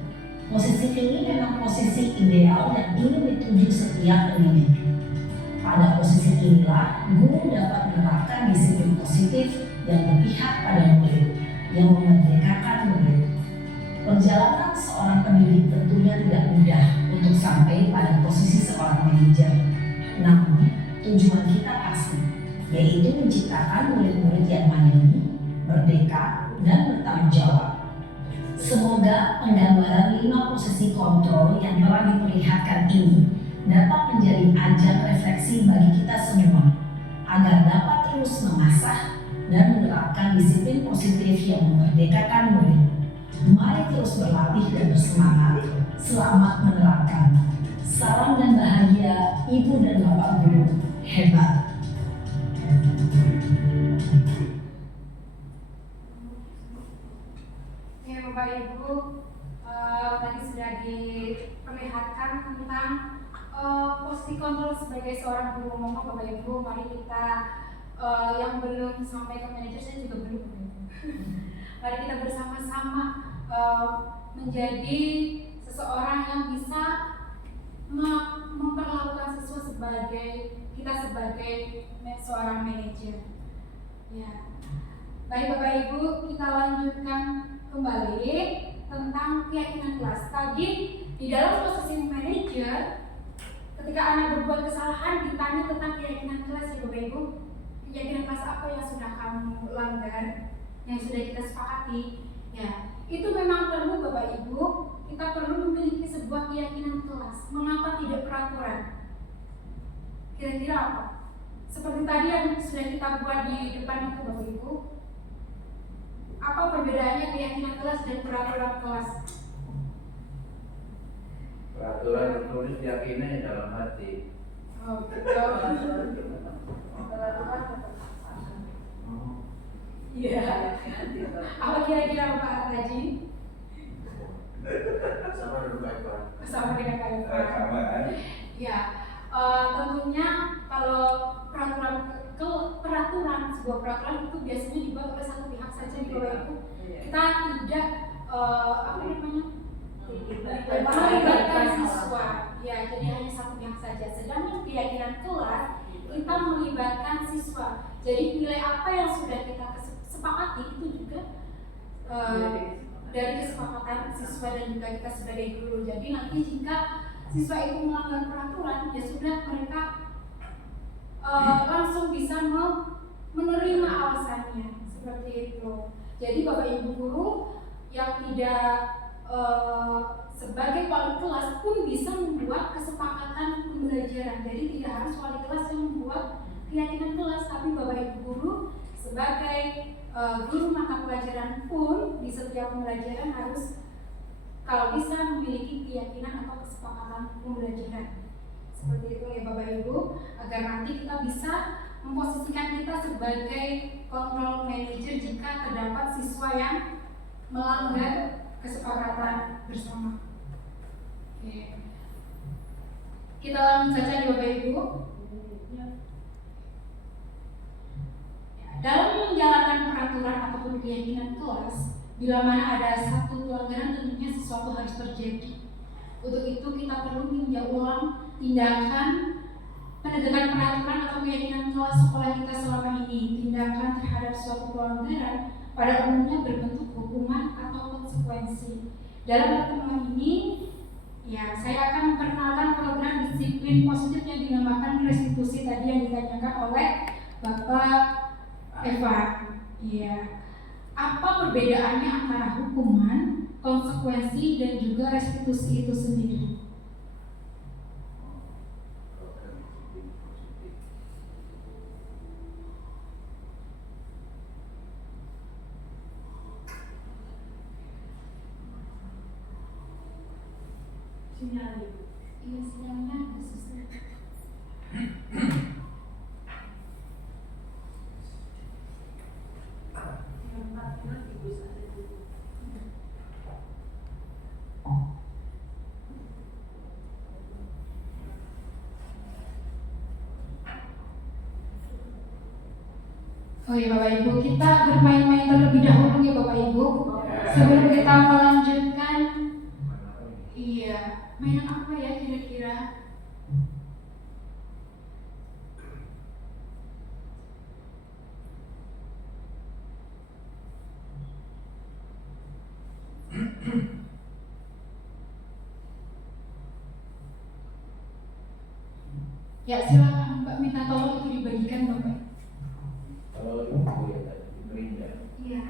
Posisi ini memang posisi ideal yang ingin dituju setiap pendidik. Pada posisi inilah, guru dapat menerapkan disiplin positif yang berpihak pada murid, yang memerdekakan murid. Perjalanan seorang pendidik tentunya tidak mudah untuk sampai pada posisi seorang manajer. Namun, tujuan kita pasti, yaitu menciptakan murid-murid yang mandiri, merdeka, dan bertanggung jawab. Semoga penggambaran 5 posisi kontrol yang telah diperlihatkan ini dapat menjadi ajang refleksi bagi kita semua, agar dapat terus mengasah dan menerapkan disiplin positif yang memerdekakan murid. Mari terus berlatih dan bersemangat. Selamat menerapkan. Salam dan bahagia Ibu dan Bapak guru hebat. Ya Bapak Ibu, tadi sudah diperlihatkan tentang posisi kontrol sebagai seorang guru. Mohon Bapak Ibu, mari kita yang belum sampai ke manajer, saya juga belum. Mari kita bersama-sama menjadi seseorang yang bisa memperlakukan siswa sebagai seorang manajer. Ya. Baik Bapak Ibu, kita lanjutkan kembali tentang keyakinan kelas. Tadi di dalam posisi manajer, ketika anak berbuat kesalahan ditanya tentang keyakinan kelas ya Bapak Ibu. Keyakinan kelas apa yang sudah kamu langgar, yang sudah kita sepakati? Ya, itu memang perlu Bapak Ibu. Kita perlu memiliki sebuah keyakinan kelas. Mengapa tidak peraturan? Kira-kira apa? Seperti tadi yang sudah kita buat di depan itu Bapak Ibu. Apa perbedaannya keyakinan kelas dan peraturan kelas? Peraturan tertulis keyakinan dalam hati. Oh, betul. Peraturan iya. Apa kira-kira Pak Haji? Sama dengan baik-baik. Sama dengan baik-baik. Sama kan? Ya, tentunya kalau peraturan sebuah peraturan itu biasanya dibuat oleh satu pihak saja di bawah itu. Kita tidak apa namanya? Melibatkan siswa. Ya, jadi hanya satu pihak saja. Sedangkan keyakinan kelas kita melibatkan siswa. Jadi nilai apa yang sudah kita sepakati itu juga dari kesepakatan siswa dan juga kita sebagai guru. Jadi nanti jika siswa itu melanggar peraturan, ya sudah mereka langsung bisa menerima alasannya seperti itu. Jadi Bapak Ibu guru yang tidak sebagai wali kelas pun bisa membuat kesepakatan pembelajaran. Jadi tidak harus wali kelas yang membuat keyakinan kelas, tapi Bapak Ibu guru sebagai guru mata pelajaran pun di setiap pembelajaran harus kalau bisa memiliki keyakinan atau kesepakatan pembelajaran. Seperti itu ya Bapak Ibu, agar nanti kita bisa memposisikan kita sebagai control manager jika terdapat siswa yang melanggar kesepakatan bersama. Oke. Kita lanjut saja di Bapak Ibu. Dalam menjalankan peraturan ataupun keyakinan kelas, bila mana ada satu pelanggaran tentunya sesuatu harus terjadi. Untuk itu kita perlu meninjau ulang tindakan penegakan peraturan atau keyakinan kelas sekolah kita selama ini. Tindakan terhadap suatu pelanggaran pada umumnya berbentuk hukuman atau konsekuensi. Dalam pertemuan ini, ya saya akan memperkenalkan program disiplin positif yang dinamakan restitusi tadi yang ditanyakan oleh Bapak Eva. Ya, apa perbedaannya antara hukuman, konsekuensi, dan juga restitusi itu sendiri? sinyal Ibu. Iya, sinyalnya agak susah. Yang 4 bulan Ibu saja dulu. Oh ya Bapak Ibu, kita bermain-main terlebih dahulu ya Bapak Ibu. Sebelum kita melanjutkan, iya, mainan apa ya kira-kira? Ya silakan Mbak, minta tolong itu dibagikan Bapak. Kalau itu ya tadi berindah. Iya.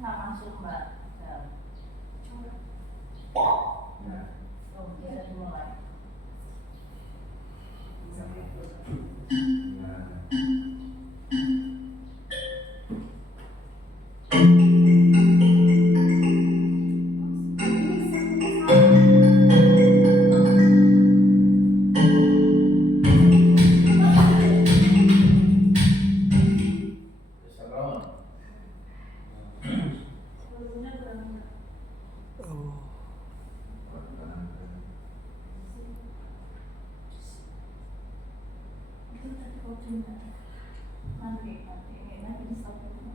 Nggak masuk Mbak. Oh, dia ada mulai. Volumenya berapa? Itu tadi kau cuma nanti di stop dulu.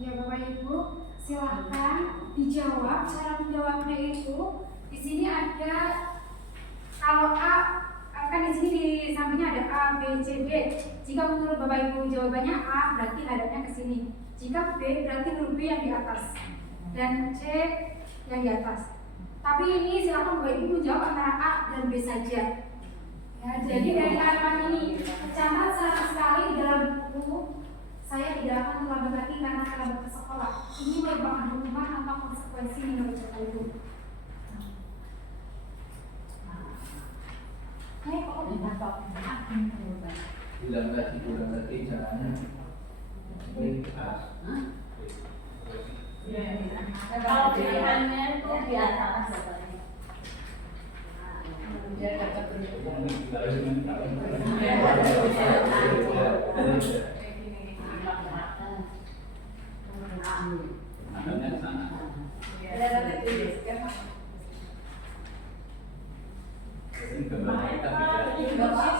Ya Bapak Ibu, silahkan dijawab. Cara menjawabnya itu di sini ada, kalau A kan di sini di sampingnya ada A, B, C, D. Jika menurut Bapak Ibu jawabannya A, berarti hadapnya ke sini. Jika B, berarti huruf B yang di atas dan C yang di atas. Tapi ini silahkan Bapak Ibu menjawab antara A dan B saja. Ya, jadi dari halaman ini tercatat sama sekali di dalam buku Saya tidak akan terlambat lagi karena terlambat ke sekolah. Ini merupakan hukuman tanpa konsekuensi menurut Bapak Ibu. Kayak kok tidak tahu. Bilang lagi caranya. Kalau pilihannya itu di atas Bapak. Biar dapat Makanya sana. Ini kembali kita bicara.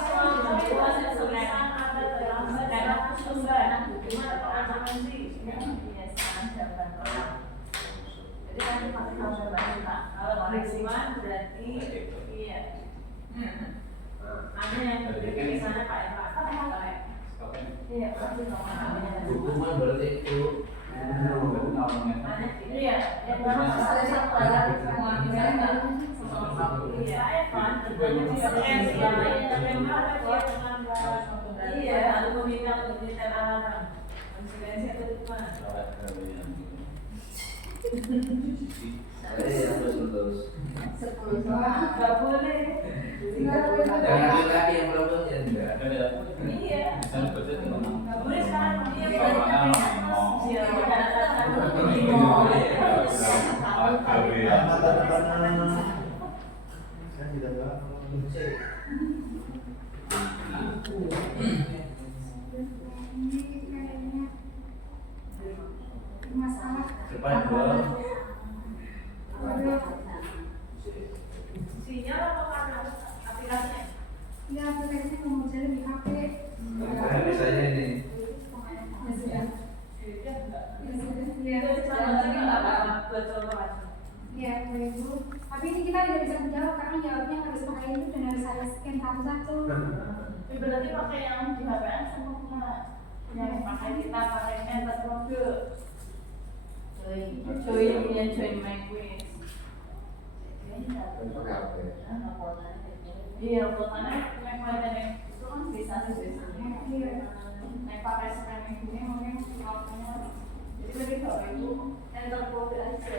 Berarti iya. Ada yang di sana Pak Eva. Iya, pasti Hukuman berarti itu iya, yang ada satu lagi semua iya, Evan, iya, lalu meminta untuk detail alarm. Konsekuensi itu cuma saya yang terus 10 soal, nggak boleh. dan laki-laki yang perempuan ya enggak. Iya. Misalnya baca itu Nggak boleh sekarang dia Masalah Cepat dong. sinyal apa karena aplikasinya? ya aplikasi pengujian di HP. Nah, misalnya ini. Ya sudah. Ya Itu sudah. sama juga nggak apa-apa buat coba. Ya, Bu Ibu. Tapi ini kita tidak bisa menjawab karena jawabnya harus pakai itu dan harus saya scan satu-satu. Berarti pakai yang di HPN semua. Yang pakai kita pakai enter kode. Join my quiz. Iya, buatannya itu kan bisa sih biasanya. Naik pakai scanning ini mungkin waktunya. Jadi lebih kalau itu enter kode aja.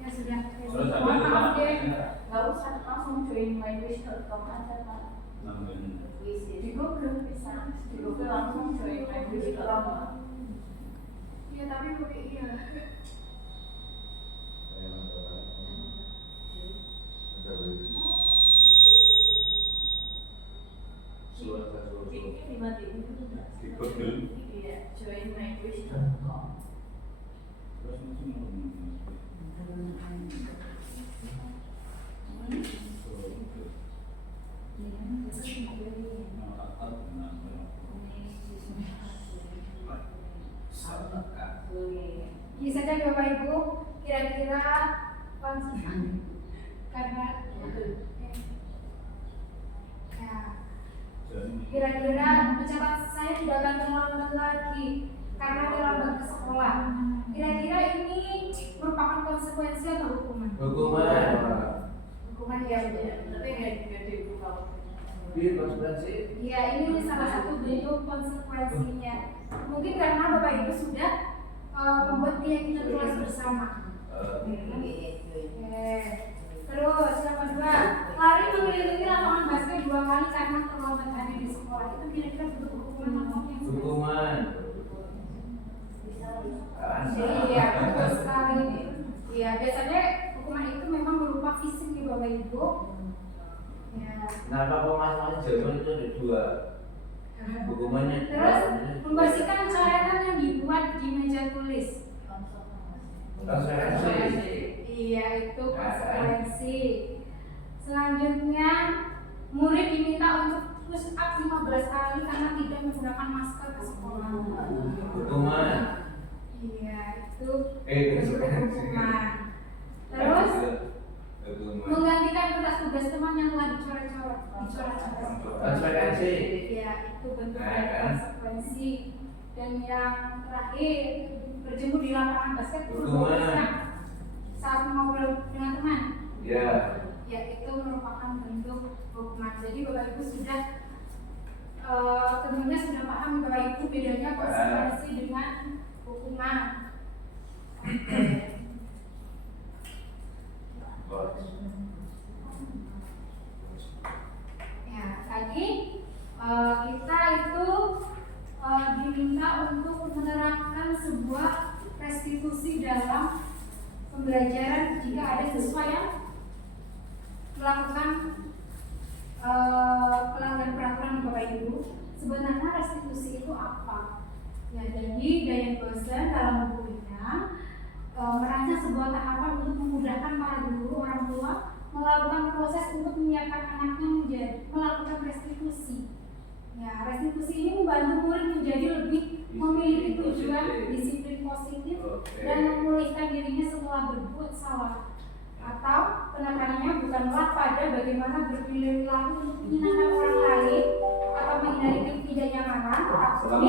Ya sudah. Terus ada Mohon maaf deh. Nggak usah langsung join mywish.com aja Pak. Di Google bisa, di Google langsung join mywish.com. Ya tapi pakai iya. Ini dimatiin dulu nggak? Di Google. Iya, join mywish.com. Terus Ini saja Bapak Ibu, kira-kira konsisten karena ya kira-kira ucapan saya tidak akan terlambat lagi karena terlambat ke sekolah. Kira-kira ini merupakan konsekuensi atau hukuman? Hukuman. Hukuman ya. Tapi nggak dibuka. Ini konsekuensi. Ya, ini salah satu bentuk konsekuensinya. Mungkin karena Bapak Ibu sudah membuat keyakinan kelas bersama. Terus yang kedua, lari mengelilingi lapangan basket 2 kali karena terlambat hadir di sekolah. Itu kira-kira bentuk hukuman atau yang Hukuman. Iya, betul sekali. Iya, biasanya hukuman itu memang berupa fisik nih Bapak Ibu. Ya. Kenapa pemasangan Jerman itu ada 2? Hukumannya Terus membersihkan coretan yang dibuat di meja tulis. konsekuensi. Iya, itu konsekuensi. Selanjutnya, murid diminta untuk push up 15 kali karena tidak menggunakan masker ke sekolah. Hukuman. Iya, itu Konsekuensi. hukuman. Terus Hukuman. menggantikan kertas tugas teman yang telah dicoret-coret. Konsekuensi. Iya, itu bentuk dari konsekuensi. Dan yang terakhir, berjemur di lapangan basket Hukuman. saat ngobrol dengan teman. Ya. Ya, itu merupakan bentuk hukuman. Jadi Bapak Ibu sudah tentunya sudah paham bahwa itu bedanya konsekuensi dengan hukuman. Ya, tadi kita itu diminta untuk menerapkan sebuah restitusi dalam pembelajaran jika ada siswa yang melakukan pelanggaran peraturan Bapak Ibu. Sebenarnya restitusi itu apa? Ya, jadi Dayan Gosen dalam bukunya merancang sebuah tahapan untuk memudahkan para guru, orang tua melakukan proses untuk menyiapkan anaknya melakukan restitusi. Ya, restitusi ini membantu murid menjadi lebih memiliki tujuan, disiplin positif, dan memulihkan dirinya setelah berbuat salah. Atau penekanannya bukanlah pada bagaimana berperilaku untuk menyenangkan orang lain atau menghindari ketidaknyamanan, tapi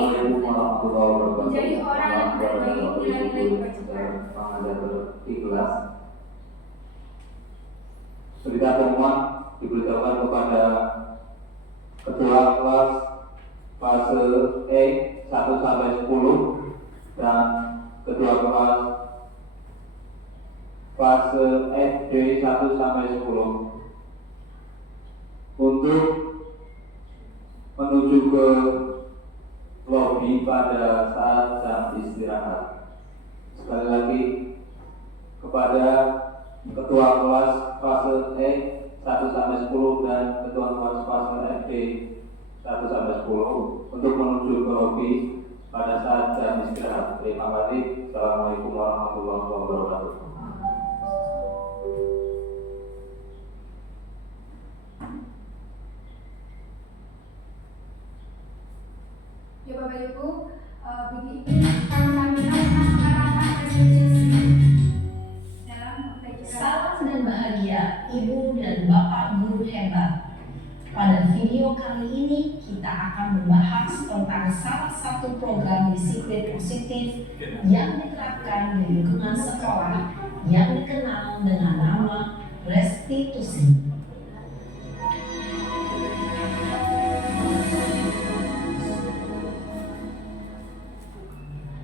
menjadi orang yang berbagi nilai-nilai kebajikan. Ikhlas. Berita temuan diberitahukan kepada ketua kelas fase E 1-10 dan ketua kelas fase FD 1-10 untuk menuju ke lobi pada saat jam istirahat. Sekali lagi kepada ketua kelas fase E 1-10 dan ketua kelas fase FD 1-10 untuk menuju ke lobi pada saat jam istirahat. Terima kasih. Assalamualaikum warahmatullahi wabarakatuh. Ya Bapak Ibu, begini kami mengharapan restitusi dalam pembelajaran. Salam dan bahagia Ibu dan Bapak guru hebat. Pada video kali ini kita akan membahas tentang salah satu program disiplin positif yang diterapkan di lingkungan sekolah yang dikenal dengan nama restitusi.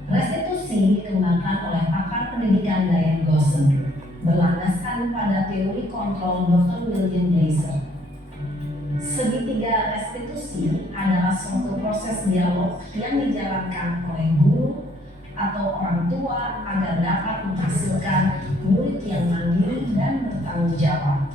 Restitusi dikembangkan oleh pakar pendidikan Dayan Gosen berlandaskan pada teori kontrol Dr. William Glaser. Segitiga restitusi adalah suatu proses dialog yang dijalankan oleh guru atau orang tua agar dapat menghasilkan murid yang mandiri dan bertanggung jawab.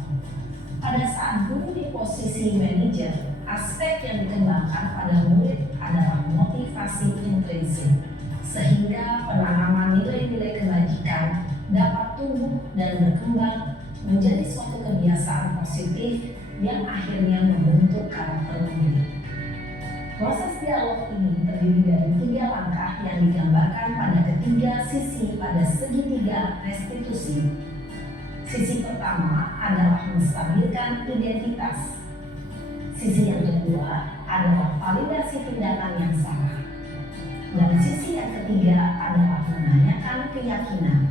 Pada saat guru di posisi manajer, aspek yang dikembangkan pada murid adalah motivasi intrinsik, sehingga penanaman nilai-nilai kebajikan dapat tumbuh dan berkembang menjadi suatu kebiasaan positif yang akhirnya membentuk karakter murid. Proses dialog ini terdiri dari 3 langkah yang digambarkan pada ketiga sisi pada segitiga restitusi. Sisi pertama adalah menstabilkan identitas. Sisi yang kedua adalah validasi tindakan yang salah. Dan sisi yang ketiga adalah menanyakan keyakinan.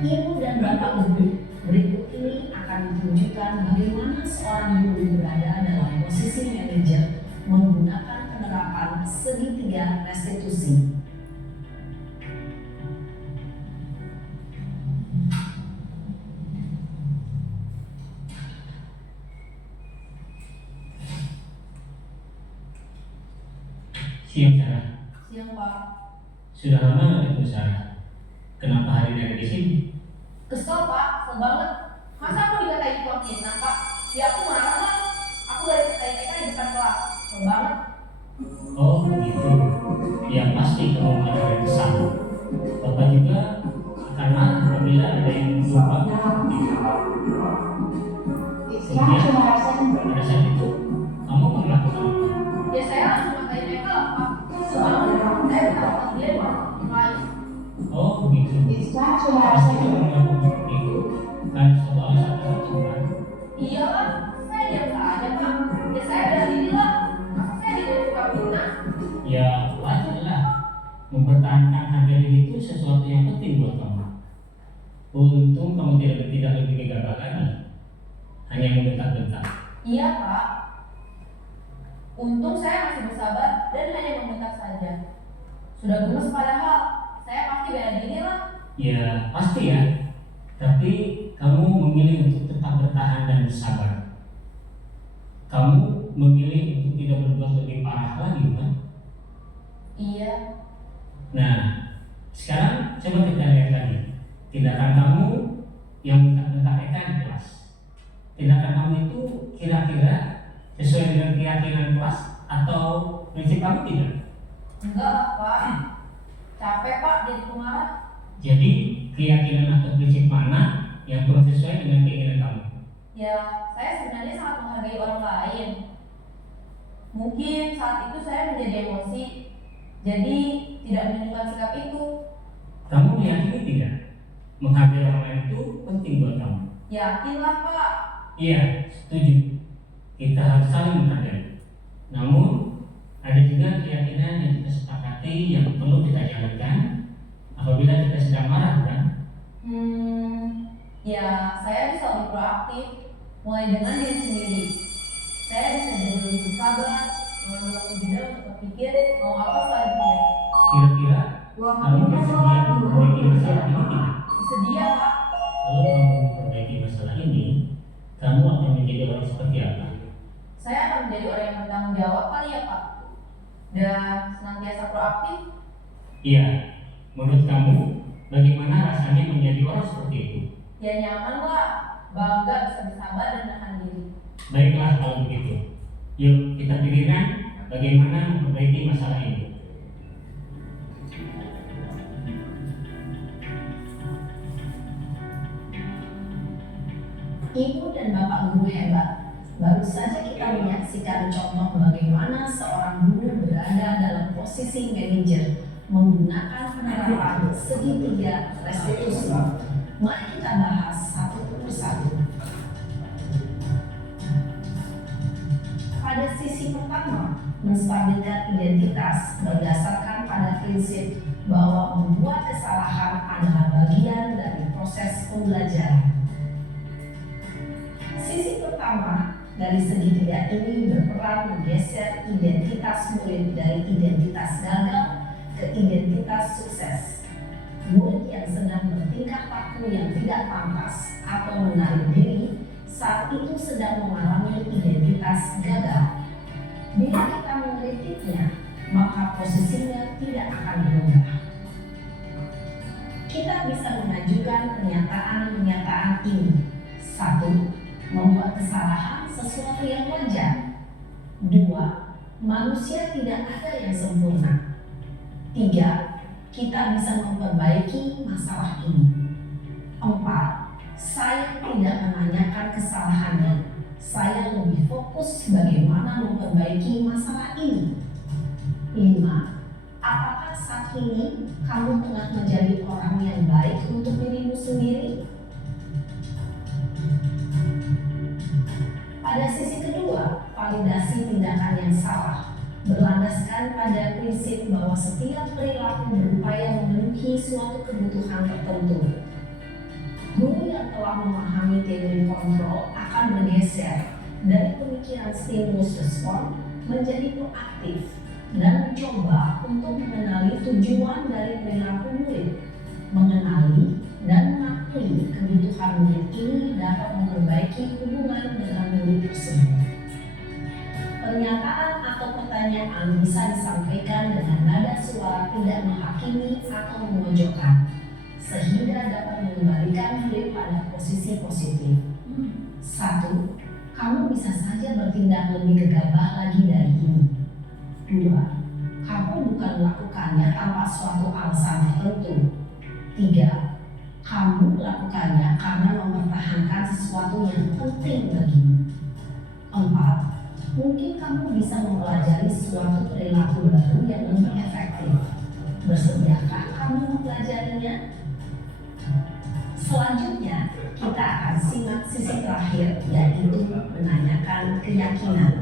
Ibu dan Bapak guru, berikut ini akan ditunjukkan bagaimana seorang guru berada dalam posisi manajer menggunakan penerapan segitiga restitusi. Siang Sarah. Siang Pak. Sudah lama nggak ketemu Sarah? Kenapa hari ini ada di sini? Kesel Pak, kesel banget. Masa aku dikatain tukang fitnah Pak? Ya aku marah lah. Aku dari TK di depan kelas. Kesel banget. Oh begitu. Ya pasti kamu marah dan kesal. Bapak juga akan marah apabila ada yang lupa. Kemudian pada saat itu kamu melakukan apa? Ya saya langsung ngatain mereka lah Pak. Kesel banget. Saya takut dia malah. Oh begitu. Pasti kamu melakukan itu kan soal satu aturan. Iya Pak, saya diam saja Pak. Ya saya bela diri lah. Masa saya dituduh tukang fitnah? Ya wajar lah. Mempertahankan harga diri itu sesuatu yang penting buat kamu. Untung kamu tidak lebih gegabah lagi. Hanya membentak-bentak. Iya Pak. Untung saya masih bersabar dan hanya membentak saja. Sudah gemes padahal, saya pasti bela diri lah. Ya pasti ya. Tapi kamu memilih untuk tetap bertahan dan bersabar. Kamu memilih untuk tidak berbuat lebih parah lagi, kan? Iya. Nah, sekarang coba kita lihat lagi. Tindakan kamu yang bentak-bentak Eka di kelas. Tindakan kamu itu kira-kira sesuai dengan keyakinan kelas atau prinsip kamu tidak? Enggak lah, Pak. Capek, Pak, jadi pemarah. Jadi keyakinan atau prinsip mana yang kurang sesuai dengan keinginan kamu? Ya, saya sebenarnya sangat menghargai orang lain. Mungkin saat itu saya menjadi emosi, jadi tidak menunjukkan sikap itu. Kamu meyakini tidak? Menghargai orang lain itu penting buat kamu. Yakinlah, Pak. Iya, setuju. Kita harus saling menghargai. Namun, ada juga keyakinan yang kita sepakati yang perlu kita jalankan apabila kita sedang marah, kan? Ya, saya bisa lebih proaktif, mulai dengan diri sendiri. Saya bisa jadi lebih bersabar, mengambil waktu jeda untuk berpikir mau apa selanjutnya. Kira-kira kamu bersedia memperbaiki masalah ini tidak? Bersedia, Pak. Kalau kamu memperbaiki masalah ini, kamu akan menjadi orang seperti apa? Saya akan menjadi orang yang bertanggung jawab kali ya, Pak. Dan senantiasa proaktif. Iya, menurut kamu bagaimana rasanya menjadi orang seperti itu? Ya nyaman lah, bangga bisa bersabar dan menahan diri. Baiklah kalau begitu. Yuk kita pikirkan bagaimana memperbaiki masalah ini. Ibu dan Bapak guru hebat. Baru saja kita menyaksikan contoh bagaimana seorang guru berada dalam posisi manajer menggunakan penerapan segitiga restitusi. Mari kita bahas satu persatu. Pada sisi pertama, menstabilkan identitas berdasarkan pada prinsip bahwa membuat kesalahan adalah bagian dari proses pembelajaran. Sisi pertama dari segitiga ini berperan menggeser identitas murid dari identitas gagal ke identitas sukses. Murid yang sedang bertingkah laku yang tidak pantas atau menarik diri saat itu sedang mengalami identitas gagal. Bila kita mengkritiknya, maka posisinya tidak akan berubah. Kita bisa mengajukan pernyataan-pernyataan ini. 1. Membuat kesalahan sesuatu yang wajar. 2. Manusia tidak ada yang sempurna. 3. Kita bisa memperbaiki masalah ini. 4. Saya tidak menanyakan kesalahannya. Saya lebih fokus bagaimana memperbaiki masalah ini. 5. Apakah saat ini kamu tengah menjadi orang yang baik untuk dirimu sendiri? Pada sisi kedua, validasi tindakan yang salah berlandaskan pada prinsip bahwa setiap perilaku berupaya memenuhi suatu kebutuhan tertentu. Guru yang telah memahami teori kontrol akan bergeser dari pemikiran stimulus respon menjadi proaktif dan mencoba untuk mengenali tujuan dari perilaku murid, mengenali dan mengakui kebutuhan murid ini dapat memperbaiki hubungan dengan murid tersebut. Pernyataan atau pertanyaan bisa disampaikan dengan nada suara tidak menghakimi atau memojokkan, sehingga dapat mengembalikan murid pada posisi positif. 1. Kamu bisa saja bertindak lebih gegabah lagi dari ini. 2. Kamu bukan melakukannya tanpa suatu alasan tertentu. 3. Kamu melakukannya karena mempertahankan sesuatu yang penting bagimu. 4. Mungkin kamu bisa mempelajari suatu perilaku baru yang lebih efektif. Bersediakah kamu mempelajarinya? Selanjutnya, kita akan simak sisi terakhir, yaitu menanyakan keyakinan.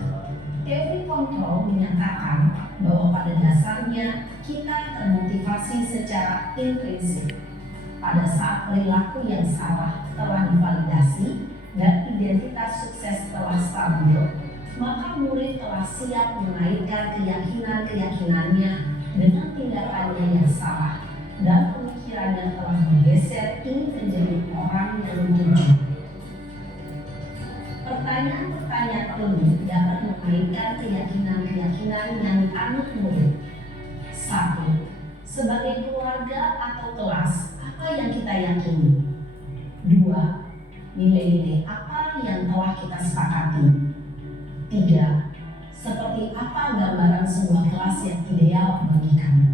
Teori kontrol menyatakan bahwa pada dasarnya kita termotivasi secara intrinsik. Pada saat perilaku yang salah telah divalidasi dan identitas sukses telah stabil, maka murid telah siap mengaitkan keyakinan-keyakinannya dengan tindakannya yang salah dan pemikirannya telah bergeser ingin menjadi orang yang lucu. Pertanyaan-pertanyaan ini dapat mengaitkan keyakinan-keyakinan yang dianut murid. 1. Sebagai keluarga atau kelas, apa yang kita yakini? 2. Nilai-nilai apa yang telah kita sepakati? 3. Seperti apa gambaran sebuah kelas yang ideal bagi kamu?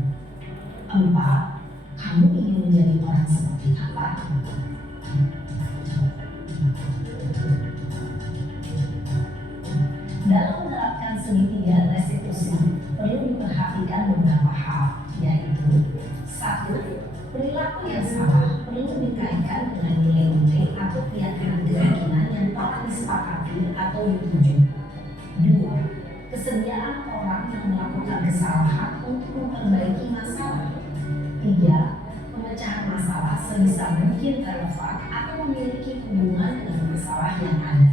4. Kamu ingin menjadi orang seperti apa? Dalam menerapkan segitiga restitusi, perlu diperhatikan beberapa hal, yaitu 1. Perilaku yang salah perlu dikaitkan dengan nilai-nilai atau keyakinan-keyakinan yang telah disepakati atau dituju. 2. Kesediaan orang yang melakukan kesalahan untuk memperbaiki masalah. 3. Pemecahan masalah sebisa mungkin relevan atau memiliki hubungan dengan masalah yang ada.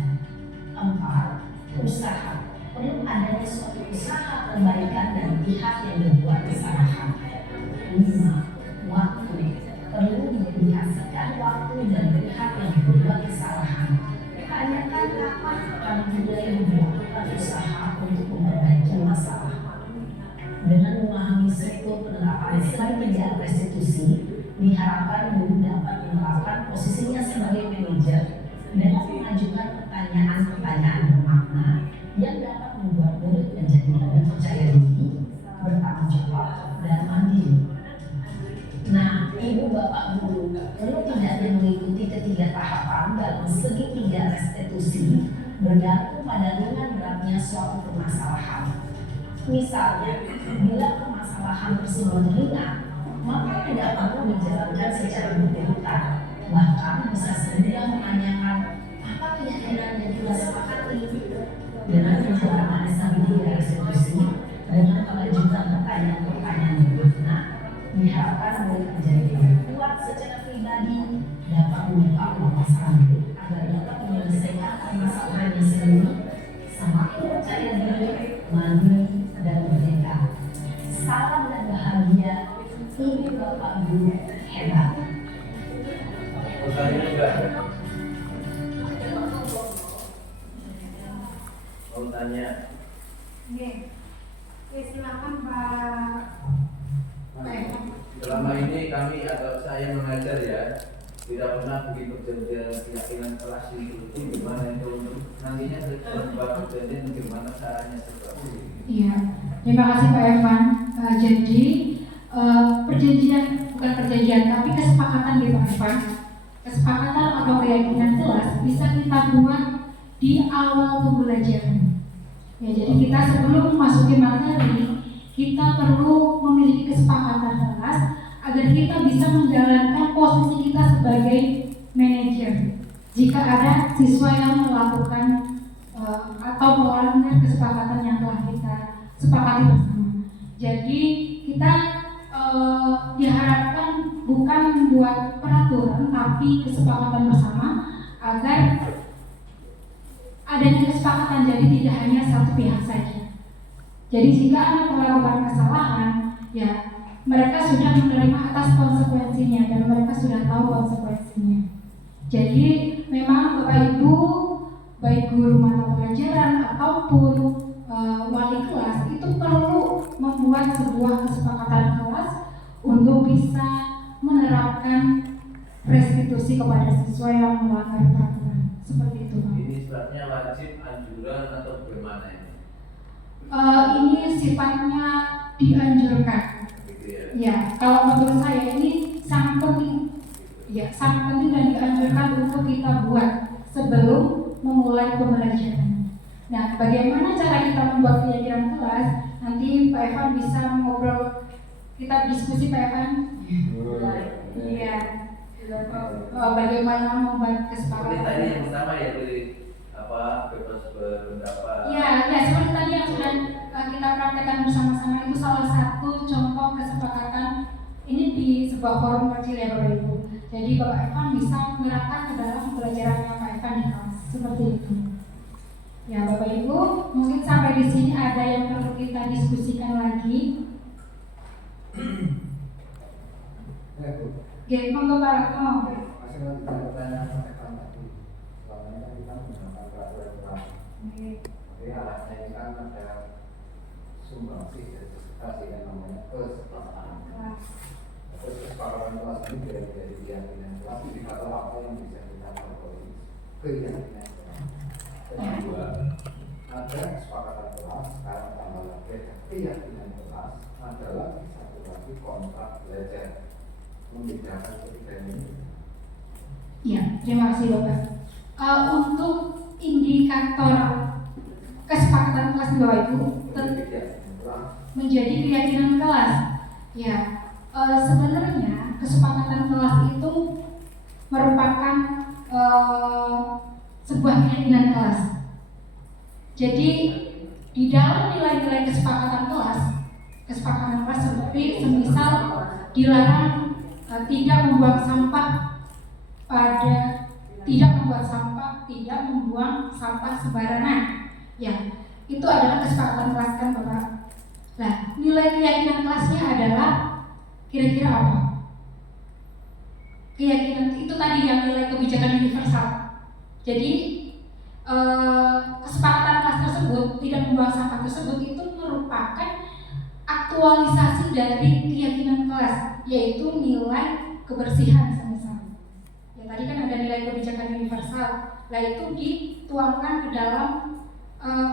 4. Usaha. Perlu adanya suatu usaha perbaikan dari pihak yang berbuat kesalahan. 5. Waktu. Perlu didedikasikan waktu dari pihak yang berbuat kesalahan. Tanyakan kapan kamu mulai melakukan usaha untuk memperbaiki masalah. Dengan memahami struktur penerapan segitiga restitusi, diharapkan guru dapat menerapkan posisinya sebagai manajer dengan mengajukan pertanyaan-pertanyaan bermakna yang dapat membuat murid menjadi lebih percaya diri, bertanggung jawab, dan mandiri. Nah, ibu bapak guru perlu tidaknya mengikuti ketiga tahapan dalam segitiga restitusi bergantung pada ringan beratnya suatu permasalahan. Misalnya, bila permasalahan tersebut ringan, maka tidak perlu dijalankan secara berurutan. Bahkan bisa semudah menanyakan apa keyakinan yang kita sepakati. Dengan menjalankan segitiga restitusi dengan mengajukan pertanyaan-pertanyaan yang bermakna, diharapkan murid menjadi lebih kuat secara pribadi, dapat membuka wawasan murid agar dapat menyelesaikan permasalahannya sendiri, semakin percaya diri, mandiri, dan merdeka. Salam dan bahagia, ibu bapak guru hebat. Pertanyaan enggak? Mau tanya? Oke, silakan Pak. Selama ini kami atau saya mengajar ya, tidak pernah begitu perjanjian keyakinan kelas itu gimana itu nantinya sebuah perjanjian gimana caranya seperti itu. Iya, terima kasih Pak Evan. Jadi perjanjian, bukan perjanjian tapi kesepakatan gitu Pak Evan. Kesepakatan atau keyakinan kelas bisa kita buat di awal pembelajaran. Ya, jadi kita sebelum memasuki materi, kita perlu memiliki kesepakatan kelas agar kita bisa menjalankan posisi kita sebagai manajer. Jika ada siswa yang melakukan atau melanggar kesepakatan yang telah kita sepakati bersama. Jadi kita diharapkan bukan membuat peraturan tapi kesepakatan bersama agar adanya kesepakatan, jadi tidak hanya satu pihak saja. Jadi jika anak melakukan kesalahan, ya mereka sudah menerima atas konsekuensinya dan mereka sudah tahu konsekuensinya. Jadi memang Bapak Ibu, baik guru mata pelajaran ataupun wali kelas itu perlu membuat sebuah kesepakatan kelas untuk bisa menerapkan restitusi kepada siswa yang melanggar peraturan. Seperti itu, Pak. Ini sifatnya wajib, anjuran atau bagaimana ini? Ini sifatnya dianjurkan. Gitu ya. Ya, kalau menurut saya ini sangat penting. Ya, sangat penting dan dianjurkan untuk kita buat sebelum memulai pembelajaran. Nah, bagaimana cara kita membuat keyakinan kelas? Nanti Pak Evan bisa ngobrol, kita diskusi Pak Evan. Iya. Bagaimana membuat kesepakatan? Seperti tadi yang pertama ya dari apa bebas berpendapat. Ya, seperti tadi yang sudah kita praktekkan bersama-sama itu salah satu contoh kesepakatan ini di sebuah forum kecil ya Bapak Ibu. Jadi Bapak Evan bisa menerapkan ke dalam pembelajarannya Pak Evan di kelas seperti itu. Ya Bapak Ibu, di sini ada yang perlu kita diskusikan lagi? Oke, monggo Pak Ratno. Masih lanjut pertanyaan rekan tadi. Selama ini kan kita menggunakan peraturan. Jadi arahnya ini kan ada sumbangsi sertifikasi yang namanya kesepakatan. Terus kesepakatan kelas ini tidak menjadi keyakinan kelas. Indikator apa yang bisa kita peroleh keyakinan kelas? Dan kedua, ada kesepakatan kelas. Sekarang tambah lagi ada keyakinan kelas. Ada lagi satu lagi kontrak belajar. Membedakan ketiga ini. Ya, terima kasih Bapak. Untuk indikator kesepakatan kelas di bawah itu menjadi keyakinan kelas. Ya, sebenarnya kesepakatan kelas itu merupakan sebuah keyakinan kelas. Jadi di dalam nilai-nilai kesepakatan kelas seperti semisal dilarang tidak membuang sampah tidak membuang sampah sembarangan. Ya, itu adalah kesepakatan kelas kan Bapak. Nah, nilai keyakinan kelasnya adalah kira-kira apa? Keyakinan itu tadi yang nilai kebijakan universal. Jadi kesepakatan kelas tersebut tidak membuang sampah tersebut itu merupakan aktualisasi dari keyakinan kelas, yaitu nilai kebersihan misalnya. Ya tadi kan ada nilai kebijakan universal, nah itu dituangkan ke dalam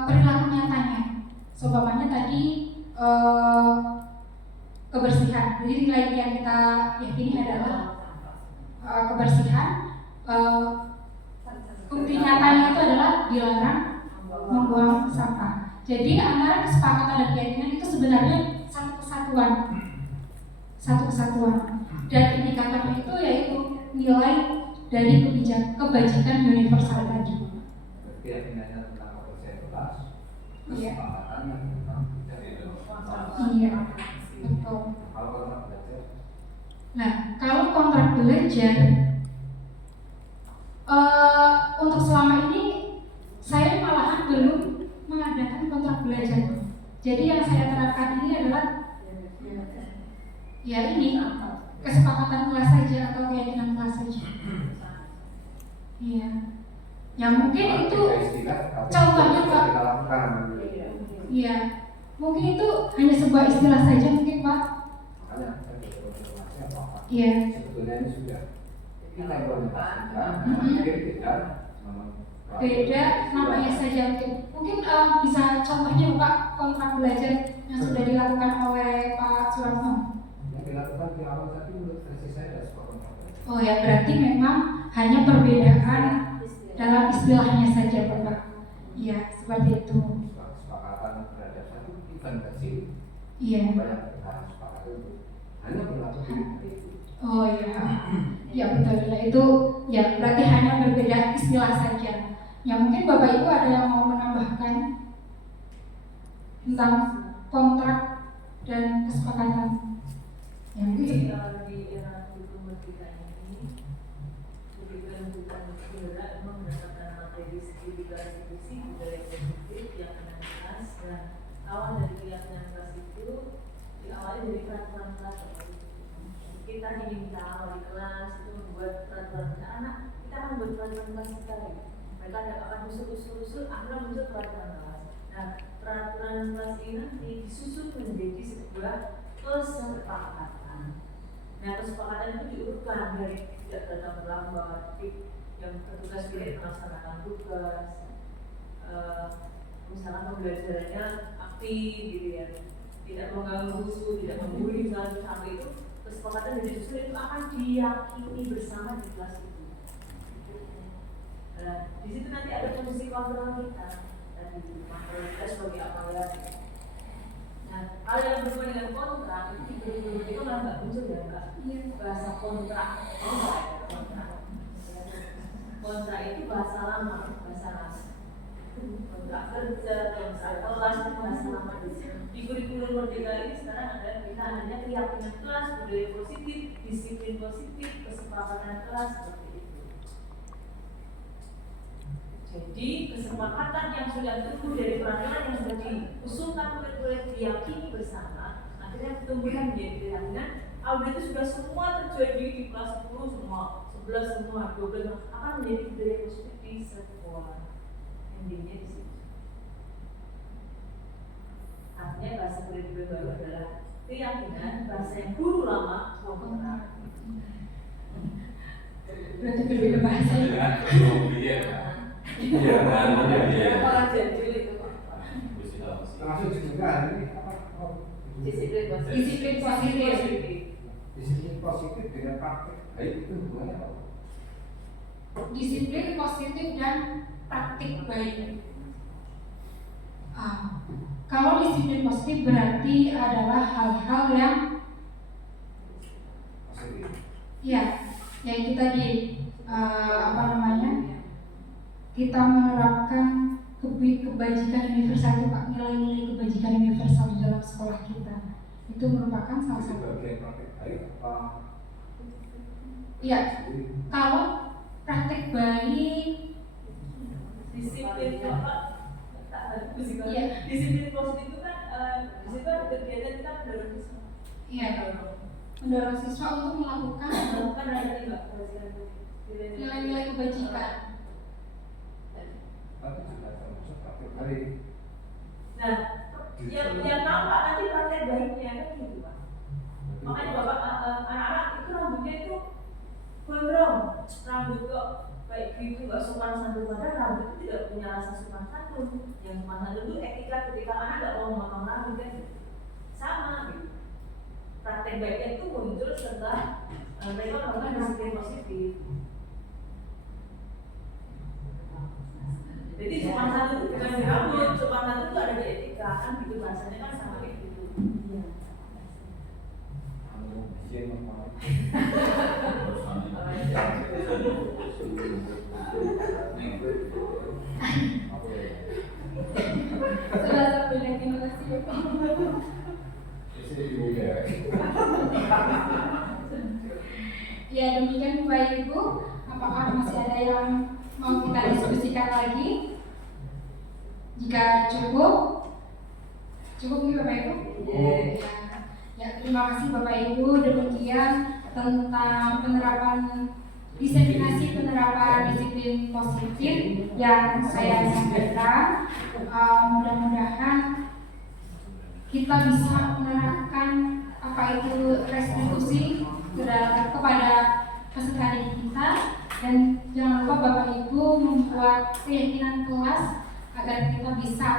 perilaku nyatanya. Seumpamanya tadi kebersihan. Jadi nilai yang kita yakini adalah kebersihan. Bukti nyatanya itu adalah dilarang membuang sampah. Jadi antara kesepakatan dan keyakinan itu sebenarnya satu kesatuan. Dan indikatornya itu yaitu nilai dari kebajikan universal tadi. Keyakinannya tentang kebersihan kelas, Iya. kesepakatannya tentang Iya, betul. kalau kontrak belajar. Nah, kalau kontrak belajar, untuk selama ini saya malahan belum mengadakan kontrak belajar. Jadi yang saya terapkan ini adalah ya ini kesepakatan kelas saja atau keyakinan kelas saja. Iya. Ya mungkin itu contohnya Pak. Iya. Mungkin itu hanya sebuah istilah saja mungkin Pak. Iya. Sebetulnya ini sudah kita implementasikan, Beda namanya saja mungkin bisa contohnya Pak kontrak belajar yang sudah dilakukan oleh Pak Suratno. Yang dilakukan di awal tadi menurut versi saya ada sebuah kontrak belajar. Oh ya berarti memang hanya perbedaan dalam istilahnya saja Bapak. Iya seperti itu. Kesepakatan terhadap satu event kecil. Iya. Banyak kita sepakat itu hanya berlaku di Oh ya, ya betul ya itu ya berarti hanya berbeda istilah saja. Ya mungkin Bapak Ibu ada yang mau menambahkan tentang kontrak dan kesepakatan. Ya mungkin. Kalau di era hukum kita ini, bukan segera mendapatkan materi sertifikat institusi budaya positif yang kelas dan awal dari keyakinan kelas itu diawali dari peraturan kelas. Kita diminta awal di kelas itu membuat peraturan anak, kita akan membuat peraturan kelas kita. Mereka akan usul, akhirnya muncul peraturan kelas. Nah, peraturan kelas ini nanti disusun menjadi sebuah kesepakatan. Nah, kesepakatan itu diurutkan dari tidak datang terlambat, yang bertugas tidak melaksanakan tugas, misalkan pembelajarannya aktif, gitu ya, tidak mengganggu musuh, tidak membuli, misalnya sampai itu kesepakatan dari disusun itu akan diyakini bersama di kelas itu. Nah, di situ nanti ada fungsi kontrol kita, dan kontrol kita sebagai apa ya. Nah, hal yang berhubungan dengan kontrak itu malah nggak muncul ya Kak. Bahasa kontrak, kontrak itu bahasa lama, kontrak kerja, kontrak kelas itu bahasa lama. Di kurikulum Merdeka ini sekarang ada kita hanya keyakinan kelas, budaya positif, disiplin positif, kesepakatan kelas seperti itu. Jadi kesepakatan yang sudah tumbuh dari peraturan yang sudah diusulkan oleh diyakini bersama, akhirnya tumbuhkan menjadi keyakinan. Audit itu sudah semua terjadi di kelas 10 semua, 11 semua, 12 semua, akan menjadi budaya positif di sekolah. Endingnya di situ. Artinya bahasa budaya baru adalah keyakinan, bahasa yang dulu lama maupun sekarang. Berarti berbeda bahasa ya. Iya, Orang jadul itu Termasuk juga ini apa? disiplin positif. Disiplin positif. Disiplin positif dengan praktik baik itu hubungannya apa? Disiplin positif dan praktik baik. Kalau disiplin positif berarti adalah hal-hal yang Positif. ya itu tadi kita menerapkan kebajikan universal itu Pak, nilai-nilai kebajikan universal di dalam sekolah kita itu merupakan salah Itu satu. bagian praktik baik apa? Iya, kalau praktek baik Disiplin apa? Iya. Disiplin positif itu kan di situ ada kegiatan kita mendorong siswa. iya mendorong siswa untuk melakukan nilai-nilai kebajikan. Tapi juga termasuk praktik baik. Nah, yang nampak nanti praktek baiknya kan gitu Pak. Makanya Bapak anak-anak itu rambutnya itu gondrong, rambut kok baik gitu nggak sopan santun, padahal rambut itu tidak punya rasa sopan santun. Yang sopan santun itu etika ketika anak nggak mau memotong rambut kan sama gitu. Praktek baiknya itu muncul setelah mereka melakukan disiplin positif. Jadi sopan santun itu bukan di rambut, sopan santun itu ada di etika kan gitu bahasanya kan sama kayak gitu. Iya. Izin memang. Sudah sampai yang terima kasih. Ya demikian Bapak Ibu, apakah masih ada yang mau kita diskusikan lagi? Jika cukup nih Bapak Ibu? Ya, terima kasih Bapak Ibu. Demikian tentang diseminasi penerapan disiplin positif yang saya sampaikan. Mudah-mudahan kita bisa menerapkan apa itu restitusi kepada peserta didik kita, dan jangan lupa Bapak Ibu membuat keyakinan kelas agar kita bisa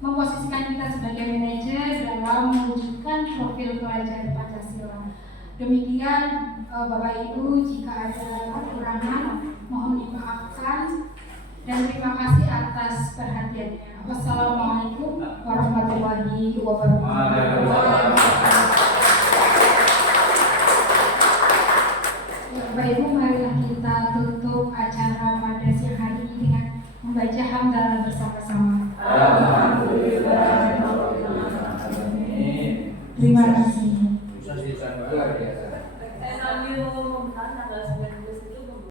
memposisikan kita sebagai manajer dalam mewujudkan profil pelajar Pancasila. Demikian Bapak Ibu, jika ada kekurangan mohon dimaafkan dan terima kasih atas perhatiannya. Wassalamualaikum warahmatullahi wabarakatuh. Bapak Ibu, marilah kita tutup acara pada siang hari ini dengan membaca hamdalah bersama-sama. Terima kasih.